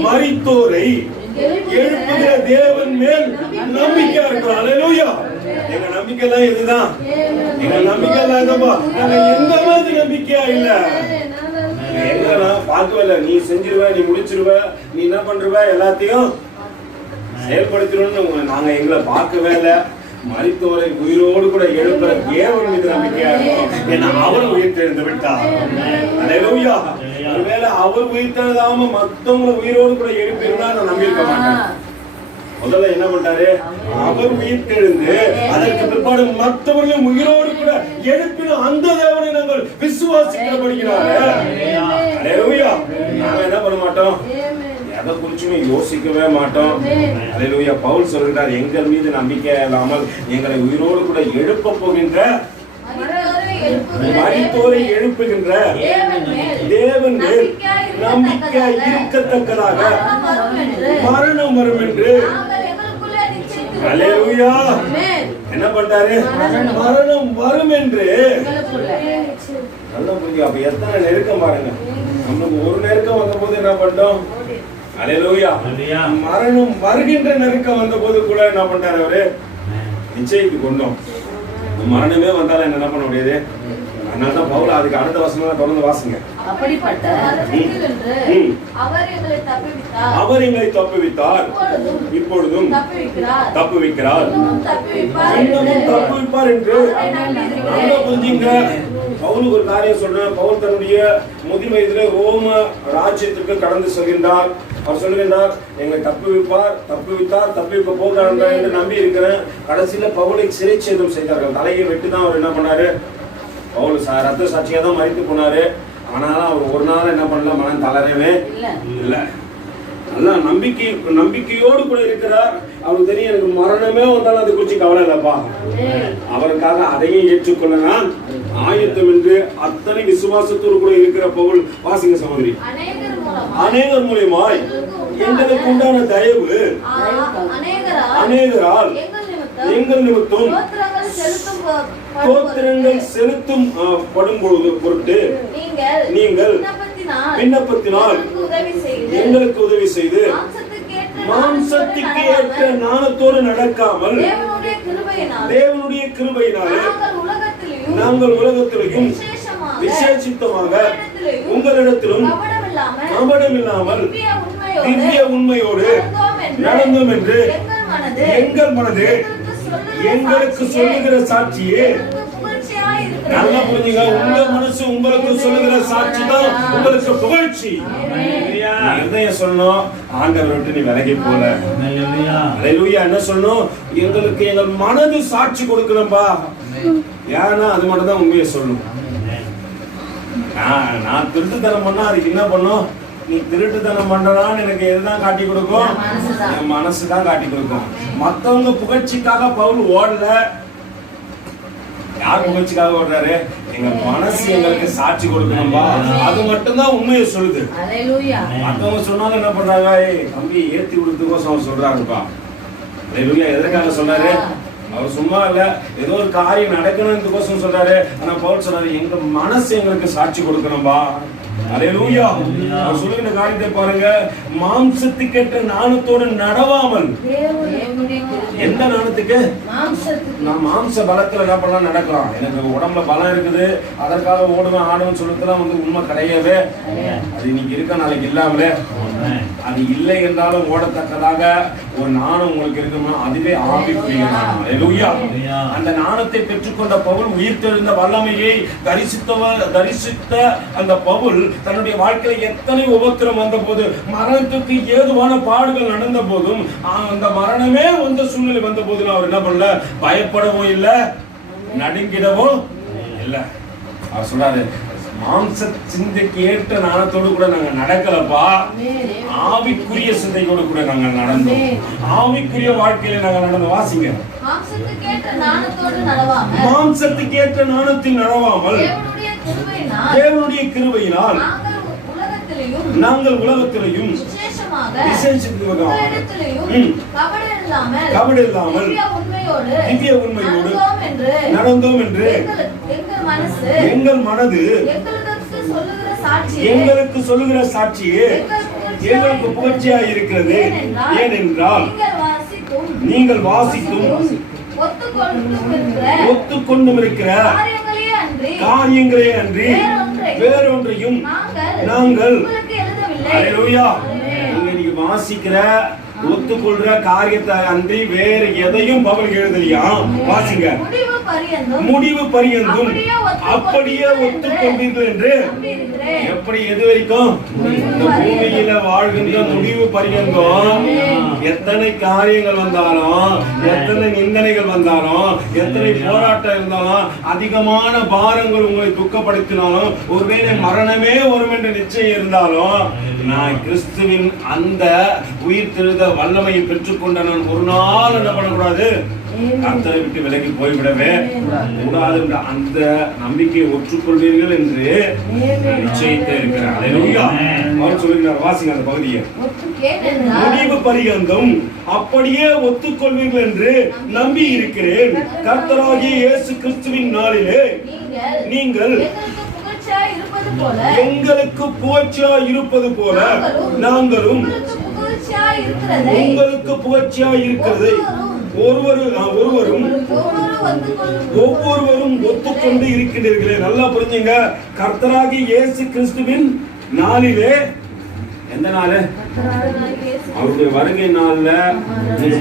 மரித்தோரை எழுப்புகிற தேவன் மேல் நம்பிக்கையா இருக்கிறோம். அல்லேலூயா. எங்க நம்பிக்கை எல்லாம் இதுதான். எங்க நம்பிக்கை எல்லாம் இதப்பா, நாங்க எந்த மாதிரி நம்பிக்கையா இல்ல. எங்க பார்க்கவே இல்லை, நீ செஞ்சிருவ, நீ முடிச்சிருவ, நீ என்ன பண்றுவ, எல்லாத்தையும் செயல்படுத்திடணும்னு நாங்க எங்களை பார்க்கவே இல்லை. மரித்தோரை உயிரோடு கூட எழுப்புற தேவன் மீது நம்பிக்கையா இருக்கும். ஏன்னா அவர் உயிர்த்தெழுந்து விட்டார். அல்லேலூயா. ஒருவேளை அவர் உயிர்த்தெழுதாம மத்தவங்களை உயிரோடு கூட எழுப்பிருந்தா நான் நம்பியிருக்க மாட்டேன். முதல்ல என்ன பண்றாரு, அவர் உயிர்த்தெழுந்து அதற்கு பிற்பாடு மற்றவர்களும் உயிரோடு கூட எழுப்பின அந்த தேவனை நாங்கள் விசுவாசிக்கப்படுகிறாரு. அல்லேலூயா. நாங்க என்ன பண்ண மாட்டோம், எதை குறிச்சுமே யோசிக்கவே மாட்டோம். அல்லேலூயா. பவுல் சொல்கிறார், எங்கள் மீது நம்பிக்கை இல்லாமல் எங்களை உயிரோடு கூட எழுப்ப போகின்ற, மரித்தோரை எழுப்புகின்ற தேவன் மேல் நம்பிக்கை இருக்கத்தக்கதாக மரணம் வரும் என்று. அல்லேலூயா. என்ன பண்றாரு, மரணம் வரும் என்று. நல்லா புரியுது. அப்ப எத்தனை நெருக்கம் பாருங்க. நமக்கு ஒரு நெருக்கம் வந்த போது என்ன பண்ணோம், அல்லேலூயா, மரணம் வருகின்ற நெருக்கம் வந்த போது கூட என்ன பண்றாரு, அவரு நிச்சயித்து கொண்டோம். மரணமே வந்தாலும் என்ன பண்ண முடியாது. அதனாலதான் பவுல் அதுக்கு அடுத்த வசனம் தொடர்ந்து வாசிங்க. அப்படிப்பட்ட அவர் எங்களை தப்புவித்தார், இப்பொழுதும் தப்புவிக்கிறார், தப்புவிப்பார் என்று புரிஞ்சுங்க. பவுலுக்கு ஒரு காரியம் சொல்றேன். பவுல் தன்னுடைய முதிர் வயதிலே ரோம ராஜ்யத்துக்கு கடந்து செல்கின்றார். அவர் சொல்லுகின்றார், எங்களை தப்புவிப்பார், தப்புவித்தார், தப்புவிக்க போகிறார் என்று நம்பி இருக்கிறேன். கடைசியில பவுலை சிறை சேதம் செய்தார்கள். தலையை வெட்டுதான் அவர் என்ன பண்ணாரு, பவுல் ரத்த சாட்சியா தான் மறித்து போனாரு. ஆனாலும் அவர் ஒரு நாள் என்ன பண்ணல, மனம் தளரவே இல்ல. நல்லா நம்பிக்கையோடு கூட இருக்கிறார். அவருக்கு தெரியும், எனக்கு மரணமே வந்தாலும் அதை குறிச்சு கவலை இல்லப்பா, அவருக்காக அதையும் ஏற்றுக்கொள்ள நான் ஆயத்தம் என்று அத்தனை விசுவாசத்தோடு கூட இருக்கிற பவுல். வாசிங்க சகோதரி. அநேகர் மூலியமாய் எங்களுக்கு உண்டான தயவு அநேகரால் எங்கள் நிமித்தம் செலுத்தும் படும் பொருட்டு நீங்கள் விண்ணப்பத்தினால் எங்களுக்கு உதவி செய்து மாம்சத்துக்கு ஏற்ற ஞானத்தோடு நடக்காமல் தேவனுடைய கிருபையினாலே நாங்கள் உலகத்திலேயும் விசேஷித்தமாக உங்களிடத்திலும் கபடமில்லாமல் திவ்ய உண்மையோடு நடந்தோம் என்று எங்கள் மனது எங்களுக்கு சொல்லுகிற சாட்சியே. நல்லா புரிஞ்சுங்க, உங்க மனசு உங்களுக்கு சொல்லுகிற சாட்சி தான் உங்களுக்கு புகழ்ச்சி. இதயம் சொல்லணும், ஆண்டவரை விட்டு நீ விலகி போல. அல்லேலூயா. என்ன சொல்லணும்? எங்களுக்கு எங்கள் மனது சாட்சி கொடுக்கணும்பா. ஏன்னா அது மட்டும் தான் உண்மையை சொல்லணும். நான் திருட்டுத்தனம் பண்ணா அதுக்கு என்ன பண்ணும்? நீ திருட்டுத்தனம் பண்றதான்னு எனக்கு எதுதான் காட்டி கொடுக்கும்? என் மனசு தான் காட்டி கொடுக்கும். மத்தவங்க புகழ்ச்சிக்காக பவுல் ஓடல. யார் புகழ்ச்சிக்காக ஓடுறாரு? எங்க மனசு எங்களுக்கு சாட்சி கொடுக்கணும்பா. அது மட்டும்தான் உண்மையை சொல்லுது. மத்தவங்க சொன்னாலும் என்ன பண்றாங்க? தம்பி ஏத்தி விடுறதுக்கோசம் சொல்றாருப்பா. அல்லேலூயா. எதற்காக சொல்றாரு? அவர் சும்மா இல்ல, ஏதோ ஒரு காரியம் நடக்கணும்ன்றதுக்கோசம் சொல்றாரு. ஆனா பவுல் சொல்றாரு, எங்க மனசு எங்களுக்கு சாட்சி கொடுக்கணும்பா. அல்லேலூயா. அவர் சொல்லுகிற காரியத்தை பாருங்க. மாம்சத்துக்கேற்ற ஞானத்தோடு நடவாமல். எந்த ஞானத்துக்கு? நான் மாம்ச பலத்துல என்ன பண்ணலாம் நடக்கலாம். எனக்கு உடம்புல பலம் இருக்குது, அதற்காக ஓடுவேன் ஆடுவேன் சொல்றதுலாம் உண்மை கிடையவே. அது இன்னைக்கு இருக்க, நாளைக்கு இல்லாமலே. அது இல்லை என்றாலும் ஓடத்தக்கதாக ஒரு நாணம் உங்களுக்கு இருக்குமா? அதுவே ஆவிக்குரிய நாணம். அல்லேலூயா. அந்த நாணத்தை பெற்றுக்கொண்ட பவுல் உயிர்த்தெழுந்த வல்லமையை தரிசித்த அந்த பவுல் தன்னுடைய வாழ்க்கையில எத்தனை உபத்திரம் வந்த போது, மரணத்துக்கு ஏதுவான பாடுகள் நடந்த போதும், அந்த மரணமே வந்த சூழ்நிலை வந்த போது அவர் என்ன பண்ணல? பயப்படவும் இல்லை, நடுங்கிடவும் இல்லை. அவர் சொல்றாரு, மாம்ச சிந்தைக்கு ஏற்ற ஞானத்தோடு கூட நாங்க நடக்கலப்பா, ஆவிக்குரிய சிந்தையோடு கூட நாங்க நடந்தோம். ஆவிக்குரிய வாழ்க்கையில நாங்க நடந்தோம். வாசிங்க. மாம்சத்துக்கு ஏற்ற ஞானத்தில் நடவாமல் தேவனுடைய கிருபையினால் நாங்கள் உலகத்திலையும் கபடில்லாமல் திவ்ய உண்மையோடு நடந்தோம் என்று எங்கள் மனது எங்களுக்கு சொல்லுகிற சாட்சியே எங்களுக்கு புகழ்ச்சியாக இருக்கிறது. ஏனென்றால் நீங்கள் வாசிக்கும் ஒத்துக்கொண்டும் இருக்கிற காரியங்களே அன்றி வேறொன்றையும் நாங்கள் நீங்க வாசிக்கிற ஒத்துக்கொள்ற காரியத்தை அன்றி வேறு எதையும் பவுல் எழுதலையா? வாசிங்க. முடிவு பரியந்தும் அப்படியே ஒத்துக்கொண்டீர்கள் என்று. எப்படி? எது வரைக்கும்? இந்த பூமியில வாழ்கின்ற முடிவு பரியந்தும் எத்தனை காரியங்கள் வந்தாலும், எத்தனை நிந்தனைகள் வந்தாலும், எத்தனை போராட்டம் இருந்தாலும், அதிகமான பாரங்கள் உங்களை துக்கப்படுத்தினாலும், ஒருவேளை மரணமே வரும் என்ற நிச்சயம் இருந்தாலும், நான் கிறிஸ்துவின் அந்த உயிர் தெழுத வல்லமையை பெற்றுக்கொண்ட நான் ஒரு நாள் என்ன பண்ணக்கூடாது? கர்த்தரை விட்டு விலகி போய்விடவே கூடாது என்ற அந்த நம்பிக்கையை ஒற்றுக்கொள்வீர்கள் என்று நிச்சயித்து இருக்கிறார். அல்லேலூயா. அவர் சொல்லுகிறார், வாசிங்க அந்த பகுதியை. முடிவு பரியந்தும் அப்படியே ஒத்துக்கொள்வீர்கள் என்று நம்பி இருக்கிறேன். கர்த்தராகிய இயேசு கிறிஸ்துவின் நாளிலே நீங்கள் எங்களுக்கு புகழ்ச்சியா இருப்பது போல நாங்களும் உங்களுக்கு புகழ்ச்சியா இருக்கிறது ஒவ்வொருவரும் ஒத்துக்கொண்டு இருக்கின்றீர்களே. நல்லா புரிஞ்சுங்க. கர்த்தராகிய இயேசு கிறிஸ்துவின் நாளிலே, எந்த நாள்? அவருடைய வருகை நாள்ல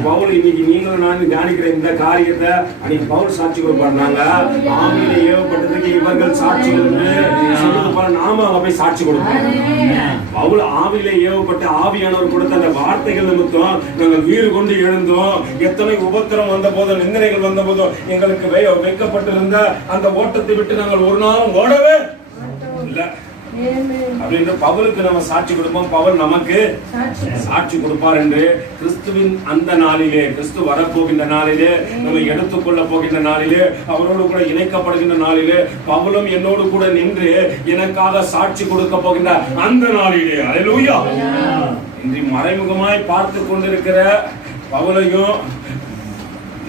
பவுல் இன்னைக்கு நீங்களும் நான் தியானிக்கிற இந்த காரியத்தை அன்னைக்கு பவுல் சாட்சி கொடுப்பாங்க. ஆவியில ஏவப்பட்டதுக்கு இவர்கள் சாட்சிகள் நாம அங்க போய் சாட்சி கொடுப்போம். பவுல் ஆவியில ஏவப்பட்ட ஆவியானவர் கொடுத்த அந்த வார்த்தைகள் நிமித்தம் நாங்கள் வீறு கொண்டு எழுந்தோம். எத்தனை உபத்திரம் வந்த போதும், நிந்தனைகள் வந்த போதும் எங்களுக்கு வைக்கப்பட்டிருந்த அந்த ஓட்டத்தை விட்டு நாங்கள் ஒரு நாளும் ஓடவே இல்லை அப்படின்னு பவுலுக்கு நம்ம சாட்சி கொடுப்போம். பவுல் நமக்கு சாட்சி கொடுப்பார் என்று கிறிஸ்துவின் அந்த நாளிலே, கிறிஸ்து வரப்போகின்ற நாளிலே, நம்ம எடுத்துக்கொள்ள போகின்ற நாளிலே, அவரோடு கூட இணைக்கப்படுகின்ற நாளிலே, பவுலும் என்னோடு கூட நின்று எனக்காக சாட்சி கொடுக்க போகின்ற அந்த நாளிலே, அல்லேலூயா. இன்று மறைமுகமாய் பார்த்து கொண்டிருக்கிற பவுலையும்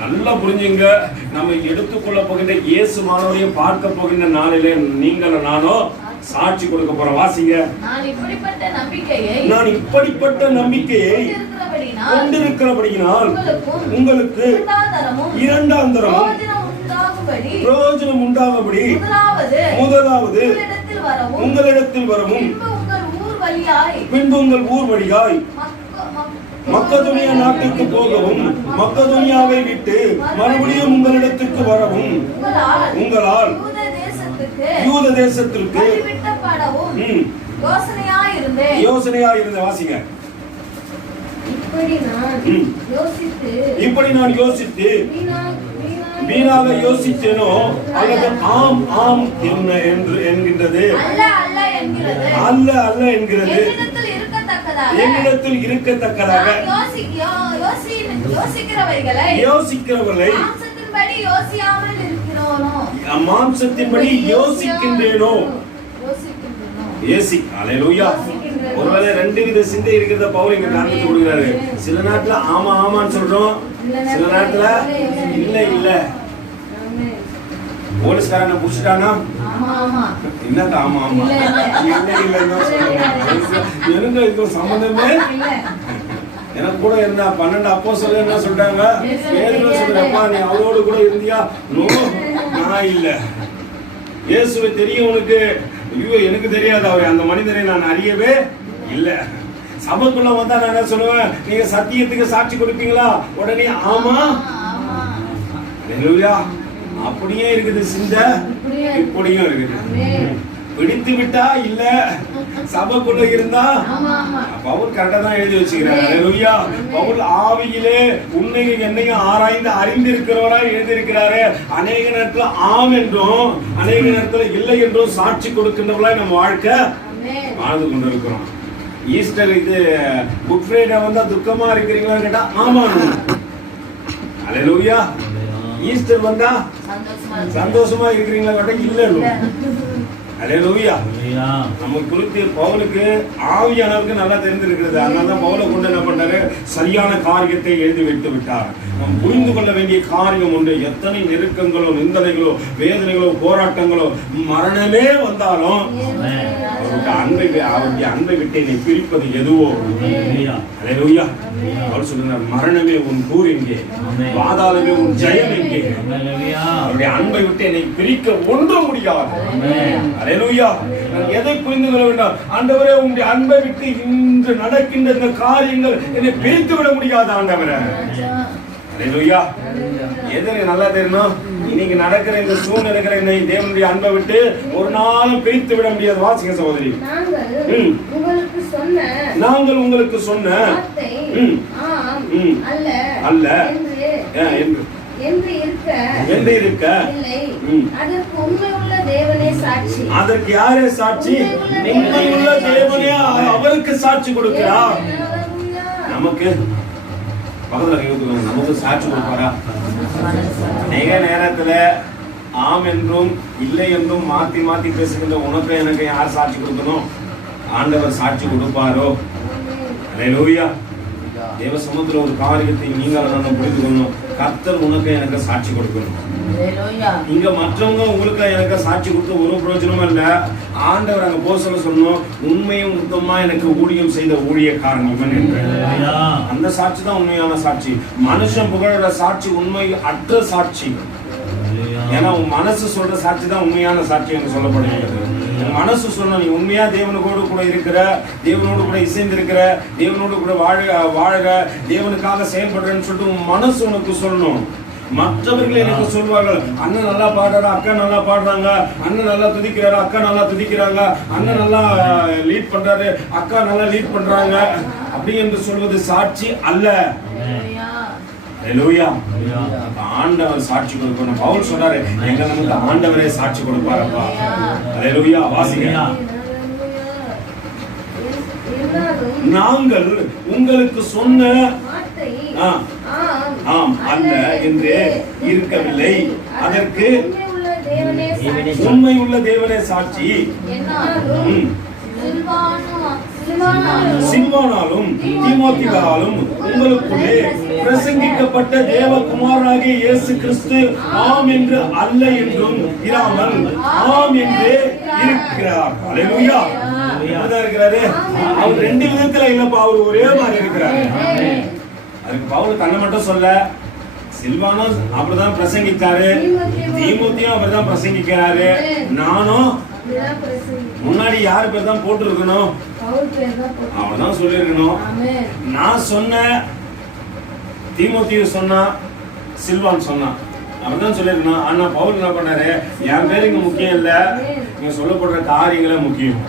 நல்லா புரிஞ்சுங்க. நம்ம எடுத்துக்கொள்ள போகின்ற இயேசு மாணவரையும் பார்க்க போகின்ற நாளிலே நீங்களும் நானும் சாட்சி கொடுக்க போறோம். வாசிங்க. நான் இப்படிப்பட்ட நம்பிக்கையை கொண்டிருக்கிறபடியினால் உங்களுக்கு இரண்டாம் தரமும் பிரயோஜனம் உண்டாகும்படி முதலாவது உங்களிடத்தில் வரவும் பின்பு உங்கள் ஊர் வழியாய் மக்கதோனியா நாட்டுக்கு போகவும் மக்கதோனியாவை விட்டு மறுபடியும் உங்களிடத்துக்கு வரவும் உங்களால் யூத தேசத்திற்கு யோசனையா இருந்த. வாசிங்க. இப்படி நான் யோசித்து வீணாக யோசித்தேனோ அல்லது ஆம் ஆம் என்ன என்று என்கின்றது அல்ல அல்ல என்கிறது என்னிடத்தில் இருக்கத்தக்கதாக யோசிக்கிறவர்களை மாம்சத்தின்படி யோசிக்கின்றேனோ. அல்லேலூயா. ஒருவேளை ரெண்டு வித சிந்தை இருக்கிறத பவுல் இங்க காண்பித்து கொடுக்கிறாரு. சில நேரத்துல ஆமா ஆமான்னு சொல்றோம், சில நேரத்துல இல்ல இல்ல. போலீஸ்காரனை புடிச்சிட்டானா என்னக்கா ஆமா ஆமா இல்ல இல்ல எனக்கு இதுக்கும் சம்பந்தமே. எனக்கு கூட இருந்தா 12 அப்போஸ்தலர் என்ன சொல்றாங்க, பேதுரு சொல்றப்பா நீ அவரோடு கூட இருந்தியா? நோ, நான் இல்ல. இயேசுவை தெரியும் உனக்கு? ஐயோ எனக்கு தெரியாது, அவர் அந்த மனிதரை நான் அறியவே இல்ல. சபைக்குள்ள வந்தா நான் என்ன சொல்லுவேன், நீங்க சத்தியத்துக்கு சாட்சி கொடுப்பீங்களா? உடனே ஆமா. அல்லேலூயா. அப்படியே இருக்குது சிந்தை, இப்படியும் இருக்குது. பிடித்து விட்டா இல்ல, சபைக்குள்ள இருந்தா பவுல் கரெக்டா தான் எழுதி வச்சுக்கிறார். அல்லேலூயா. பவுல் ஆவியிலே உன்னையும் என்னையும் ஆராய்ந்து அறிந்திருக்கிறவரா எழுதியிருக்கிறாரு. அநேக நேரத்துல ஆம் என்றும் அநேக நேரத்துல இல்லை என்றும் சாட்சி கொடுக்கின்றவர்களா நம்ம வாழ்க்கை வாழ்ந்து கொண்டிருக்கிறோம். ஈஸ்டர் இது குட் ஃப்ரைடே வந்தா துக்கமா இருக்கிறீங்களா கேட்டா ஆமா. அல்லேலூயா. ஈஸ்டர் வந்தா சந்தோஷமா இருக்கிறீங்களா கேட்டா இல்ல. அல்லேலூயா. நம்ம குறித்து பவுலுக்கு ஆவியானவருக்கு நல்லா தெரிந்திருக்கிறது. அதனாலதான் பவுலை கொண்டு என்ன பண்ணாரு, சரியான காரியத்தை எழுதி வைத்து விட்டார். நாம் புரிந்து கொள்ள வேண்டிய காரியம் உண்டு. எத்தனை நெருக்கங்களோ நிந்தனைகளோ வேதனைகளோ போராட்டங்களோ மரணமே வந்தாலும் அவருடைய அன்பை விட்டு என்னை பிரிப்பது எதுவோ. அல்லேலூயா. அவர் சொல்றார், மரணமே உன் கூர் எங்கே, பாதாளமே உன் ஜெயம் எங்கே. அவருடைய அன்பை விட்டு என்னை பிரிக்க ஒன்றும் முடியாது. அல்லேலூயா. நான் எதை புரிந்து கொள்ள வேண்டாம், ஆண்டவரே உங்களுடைய அன்பை விட்டு இன்று நடக்கின்ற இந்த காரியங்கள் என்னை பிரித்து விட முடியாது ஆண்டவரே. அல்லேலூயா. எது நல்லா தெரியும், இன்னைக்கு நடக்கிற இந்த சூழ்நிலைகளை என்னை தேவனுடைய அன்பை விட்டு ஒரு நாளும் பிரித்து விட முடியாது. வாசிங்க சகோதரி. நாங்கள் உங்களுக்கு சொன்ன அல்ல என்று இருக்க அதற்கு யாரே சாட்சி? உண்மையுள்ள தேவனே அவருக்கு சாட்சி கொடுக்கிறார். நமக்கு பக்கத்துல கைவிட்டு நமக்கு சாட்சி கொடுப்பாரா? அநேக நேரத்துல ஆம் என்றும் இல்லை என்றும் மாத்தி மாத்தி பேசுகின்ற உனக்கு எனக்கு யார் சாட்சி கொடுக்கணும்? ஆண்டவர் சாட்சி கொடுப்பாரோ? அல்லேலூயா. தேவ சமூகத்துல ஒரு காரியத்தை நீங்கள் நான் புரிந்து கொள்ளணும். கர்த்தர் உனக்கு எனக்கு சாட்சி கொடுக்கணும். இங்க மற்றவங்க உங்களுக்கு எனக்கு சாட்சி கொடுத்த ஒரு பிரயோஜனமும் இல்ல. ஆண்டவர் அங்க போக சொல்லணும், உண்மையும் உத்தமா எனக்கு ஊழியம் செய்த ஊழியக்காரன் இவன் என்று. அந்த சாட்சி தான் உண்மையான சாட்சி. மனுஷன் புகழற சாட்சி உண்மை அற்ற சாட்சி. ஏன்னா உன் மனசு சொல்ற சாட்சி தான் உண்மையான சாட்சி என்று சொல்லப்படுகிறது. மனசு சொன்ன நீ உண்மையா தேவனோடு கூட இருக்கிற, தேவனோடு கூட இசைந்து இருக்கிற, தேவனோடு கூட வாழக தேவனுக்காக செயல்படுறேன்னு சொல்லிட்டு உன் மனசு உனக்கு சொல்லணும். மற்றவர்கள் எனக்கு சொல்வார்கள், அண்ணன் நல்லா பாடுறாரு, அக்கா நல்லா பாடுறாங்க, அண்ணன் நல்லா துதிக்கிறாரு, அக்கா நல்லா துதிக்கிறாங்க, அண்ணன் நல்லா லீட் பண்றாரு, அக்கா நல்லா லீட் பண்றாங்க அப்படி என்று சொல்வது சாட்சி அல்ல. அல்லேலூயா. ஆண்டவர் சாட்சி கொடுக்கணும். பவுல் சொன்னாரு, எங்க நமக்கு ஆண்டவரே சாட்சி கொடுப்பாரப்பா. அல்லேலூயா. வாசிங்க. நாங்கள் உங்களுக்கு சொன்ன ஆம் அல்ல என்று இருக்கவில்லை, அதற்கு உண்மை உள்ள தேவனே சாட்சி. சில்வானாலும் தீமோத்தேயுவாலும் உங்களுக்குள்ளே பிரசங்கிக்கப்பட்ட தேவகுமாரனாகிய இயேசு கிறிஸ்து ஆம் என்று அல்ல என்றும் இராமல் ஆம் என்றே இருக்கிறார். அல்லேலூயா. எப்படிதான் இருக்கிறாரு? அவர் ரெண்டு விதத்துல இல்லப்பா, அவர் ஒரே மாதிரி இருக்கிறாரு. அதுக்கு பவுல் தன்னை மட்டும் சொல்ல, சில்வானும் அப்படிதான் பிரசங்கித்தாரு, தீமோத்தேயும் அப்படிதான் பிரசங்கிக்கிறாரு. நானும் முன்னாடி யாரு பேர் தான் போட்டு இருக்கணும், அவர்தான் சொல்லி இருக்கணும். நான் சொன்ன, தீமோத்தேயு சொன்னா, சில்வான் சொன்னா, அப்படிதான் சொல்லிருக்கணும். ஆனா பவுல் என்ன பண்ணாரு, என் பேரு இங்க முக்கியம் இல்ல, நீங்க சொல்லப்படுற காரியங்களே முக்கியம்.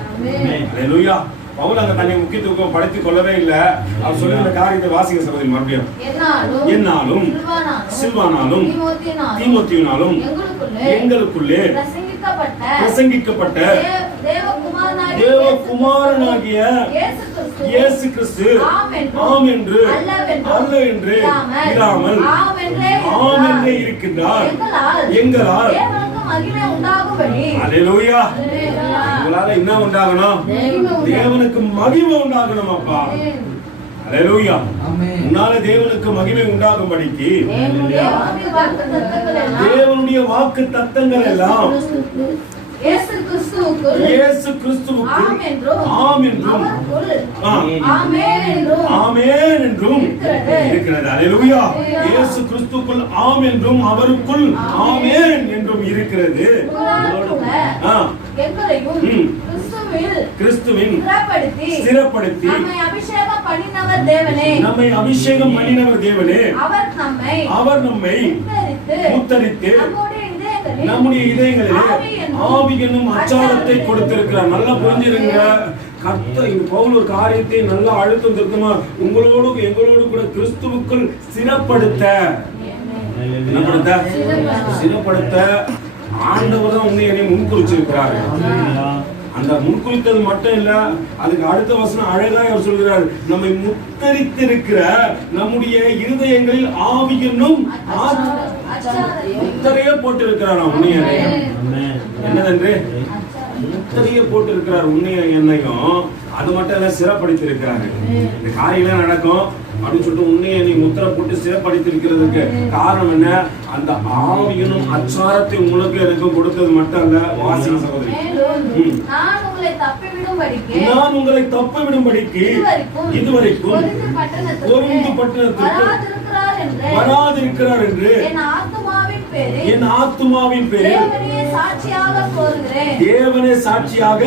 அல்லேலூயா. பவுல் அங்க தன்னை முக்கியத்துவம் படுத்திக் கொள்ளவே இல்லை. அவர் சொல்லுகிற காரியத்தை வாசிக்க சகோதரி மறுபடியும். என்னாலும் சில்வானாலும் தீமோத்தேயுனாலும் எங்களுக்குள்ளே பிரசங்கிக்கப்பட்ட தேவகுமாரனாகிய இயேசு கிறிஸ்து ஆம் என்று அல்ல என்று இராமல் ஆம் என்றே இருக்கின்றார். எங்களால் அல்லேலூயா. உங்களால என்ன உண்டாகணும்? தேவனுக்கு மகிமை உண்டாகணும் அப்பா. அல்லேலூயா. உன்னால தேவனுக்கு மகிமை உண்டாகும்படிக்கு தேவனுடைய வாக்கு தத்தங்கள் எல்லாம் இயேசு கிறிஸ்துவுக்குள் ஆம் என்றும் ஆமென் என்றும் இருக்கிறது. அல்லேலூயா. இயேசு கிறிஸ்துவுக்குள் ஆம் என்றும் அவருக்குள் ஆமென் என்றும் இருக்கிறது. கிறிஸ்துவின் ஸ்திரப்படுத்தி நம்மை அபிஷேகம் பண்ணினவர் தேவனே, அவர் நம்மை முத்தரித்து நம்முடைய இதயங்களிலே ஆவி என்னும் அச்சாரத்தை கொடுத்திருக்கிறார். நல்லா புரிஞ்சிருங்க. கர்த்தர் இந்த பவுல் ஒரு காரியத்தை நல்லா அழுத்தம் திருத்தமா உங்களோடு எங்களோடு கூட கிறிஸ்துவுக்குள் ஸ்திரப்படுத்த ஆண்டவர் தான் உன்னை என்னை முன்குறிச்சிருக்கிறார். அந்த முன்குறித்தது மட்டும் இல்ல, அதுக்கு அடுத்த வசனம் அழகாய் அவர் சொல்கிறார், நம்மை முத்தரித்திருக்கிற நம்முடைய இருதயங்களில் ஆவி என்னும் முத்திரையே போட்டு இருக்கிறார். உன்னைய என்னதென்று முத்திரையே போட்டு இருக்கிறார். உன்னைய என்னையும் அது மட்டும் இல்ல, சிறப்படுத்திருக்கிறாரு. இந்த காரியெல்லாம் நடக்கும் அப்படின்னு சொல்லிட்டு உன்னைய நீ முத்திரை போட்டு சிறப்படுத்திருக்கிறதுக்கு காரணம் என்ன? அந்த ஆவியனும் அச்சாரத்தை உங்களுக்கு எனக்கு கொடுத்தது மட்டும் அல்ல. வாசிக்க சகோதரி, நான் உங்களை தப்பிவிடும்படிக்கு இதுவரைக்கும் கொரிந்து பட்டணத்திற்கு வராதிருக்கிறார் என்று என் ஆத்துமாவின் பேரில் தேவனே சாட்சியாக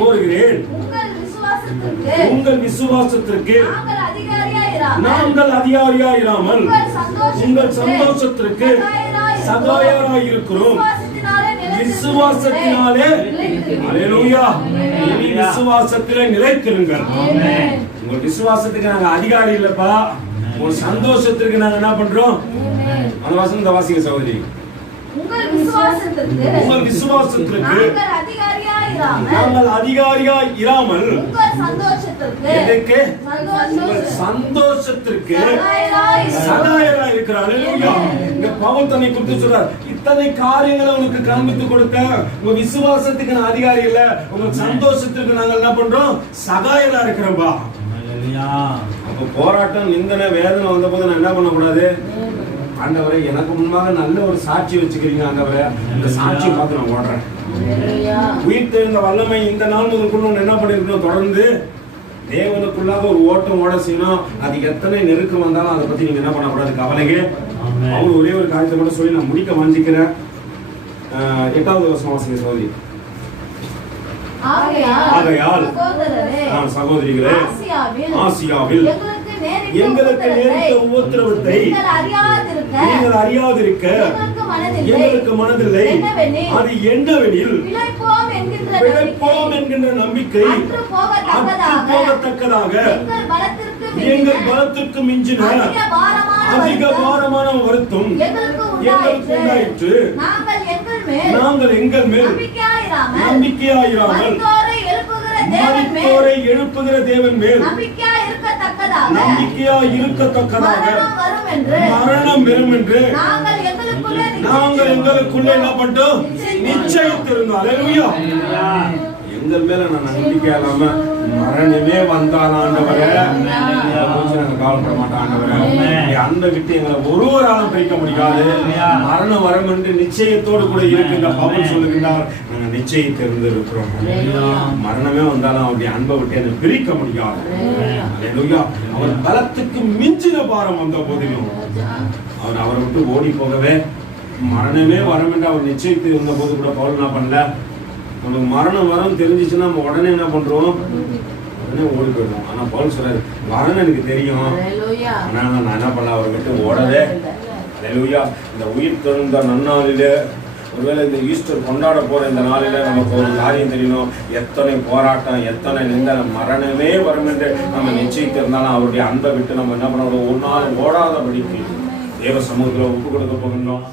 கோருகிறேன். உங்கள் விசுவாசத்திற்கு நாங்கள் அதிகாரியாயிராமல் உங்கள் சந்தோஷத்திற்கு சகாயராய் இருக்கிறோம். விசுவாசத்தினாலே அல்லேலூயா. இனி விசுவாசத்திலே நிலைத்திருங்கள். உங்க விசுவாசத்துக்கு நாங்க அதிகாரி இல்லப்பா, உங்க சந்தோஷத்திற்கு நாங்க என்ன பண்றோம்? அந்த வசனத்தை வாசிங்க சகோதரி. உங்கள் விசுவாசத்திற்கு நாங்கள் அதிகாரியாய் இராமல் எதற்கு? சந்தோஷத்திற்கு சகாயராய் இருக்கிறார். அல்லேலூயா. இங்க பவுல் தன்னை குறித்து சொல்றார், இத்தனை காரியங்களை உங்களுக்கு காண்பித்து கொடுத்த உங்க விசுவாசத்துக்கு நான் அதிகாரி இல்ல, உங்க சந்தோஷத்திற்கு நாங்கள் என்ன பண்றோம்? சகாயரா இருக்கிறோம்பா. அப்ப போராட்டம், நிந்தனை, வேதனை வந்த போது நான் என்ன பண்ண கூடாது? ஆண்டவரே, எனக்கு முன்பாக நல்ல ஒரு சாட்சி வச்சுக்கிறீங்க ஆண்டவரே, இந்த சாட்சியை பார்த்து நான் ஓடுறேன். உயிர் தெரிந்த வல்லமை இந்த நாள் முதற்குள்ள என்ன பண்ணிருக்கணும்? தொடர்ந்து தேவனுக்குள்ளாக ஒரு ஓட்டம் ஓட செய்யணும். அது எத்தனை நெருக்கம் வந்தாலும் அதை பத்தி நீங்க என்ன பண்ணக்கூடாது, கவலைங்க. அவர் ஒரே ஒரு காரியத்தை மட்டும் சொல்லி நான் முடிக்க வாஞ்சிக்கிறேன். 8வது வசனம் வாசிங்க சகோதரி. ஆகையால் சகோதரிகளே, ஆசியாவில் எங்களுக்கு நேரிட்ட உபத்திரவத்தை நீங்கள் அறியாதிருக்க எங்களுக்கு மனதில்லை. அது என்னவெனில் பிழைப்போம் என்கின்ற நம்பிக்கை அற்று போகத்தக்கதாக எங்கள் பலத்திற்கு மிஞ்சின அதிக பாரமான வருத்தம் எங்களுக்கு உண்டாயிற்று. நாங்கள் எங்கள் மேல் நம்பிக்கையாயிராமல் மரித்தோரை எழுப்புகிற தேவன் மேல் நம்பிக்கையாய் இருக்கத்தக்கதாக மரணம் வரும் என்று நாங்கள் எங்களுக்குள்ளே என்ன பண்ணோம்? நிச்சயித்திருந்தோம். அல்லேலூயா. எங்கள் மேல நான் நம்பிக்கை இல்லாம மரணமே வந்தால் ஆண்டவரே நாங்க கவலைப்பட மாட்டோம் ஆண்டவரே. அன்பை விட்டு எங்களை ஒருவராலும் பிரிக்க முடியாது. மரணம் வரும் என்று நிச்சயத்தோடு கூட இருக்கின்ற பவுல் சொல்லுகின்றார், நாங்க நிச்சயத்தை இருந்து இருக்கிறோம். மரணமே வந்தாலும் அவருடைய அன்பை விட்டு என்னை பிரிக்க முடியாது. அவர் பலத்துக்கு மிஞ்சின பாரம் வந்த போதிலும் அவரை விட்டு ஓடி போகவே, மரணமே வரும் என்று அவர் நிச்சயத்தை இருந்த போது கூட பவுல் என்ன பண்ணல, நமக்கு மரணம் வரும் தெரிஞ்சிச்சுன்னா நம்ம உடனே என்ன பண்றோம், உடனே ஓடி போயிடுவோம். ஆனா பவுல் சொல்றாரு, மரணம் எனக்கு தெரியும், ஆனா நான் என்ன பண்ணல, அவரை விட்டு ஓடவே. அல்லேலூயா. இந்த உயிர் தெழுந்த நன்னாளிலே, ஒருவேளை இந்த ஈஸ்டர் கொண்டாட போற இந்த நாளில நமக்கு ஒரு காரியம் தெரியணும், எத்தனை போராட்டம், எத்தனை நிந்த மரணமே வரும் என்று நம்ம நிச்சயித்திருந்தாலும் அவருடைய அன்பை விட்டு நம்ம என்ன பண்ண, ஒரு நாள் ஓடாதபடிக்கு தேவ சமூகத்தில் ஒப்பு கொடுக்க போகின்றோம்.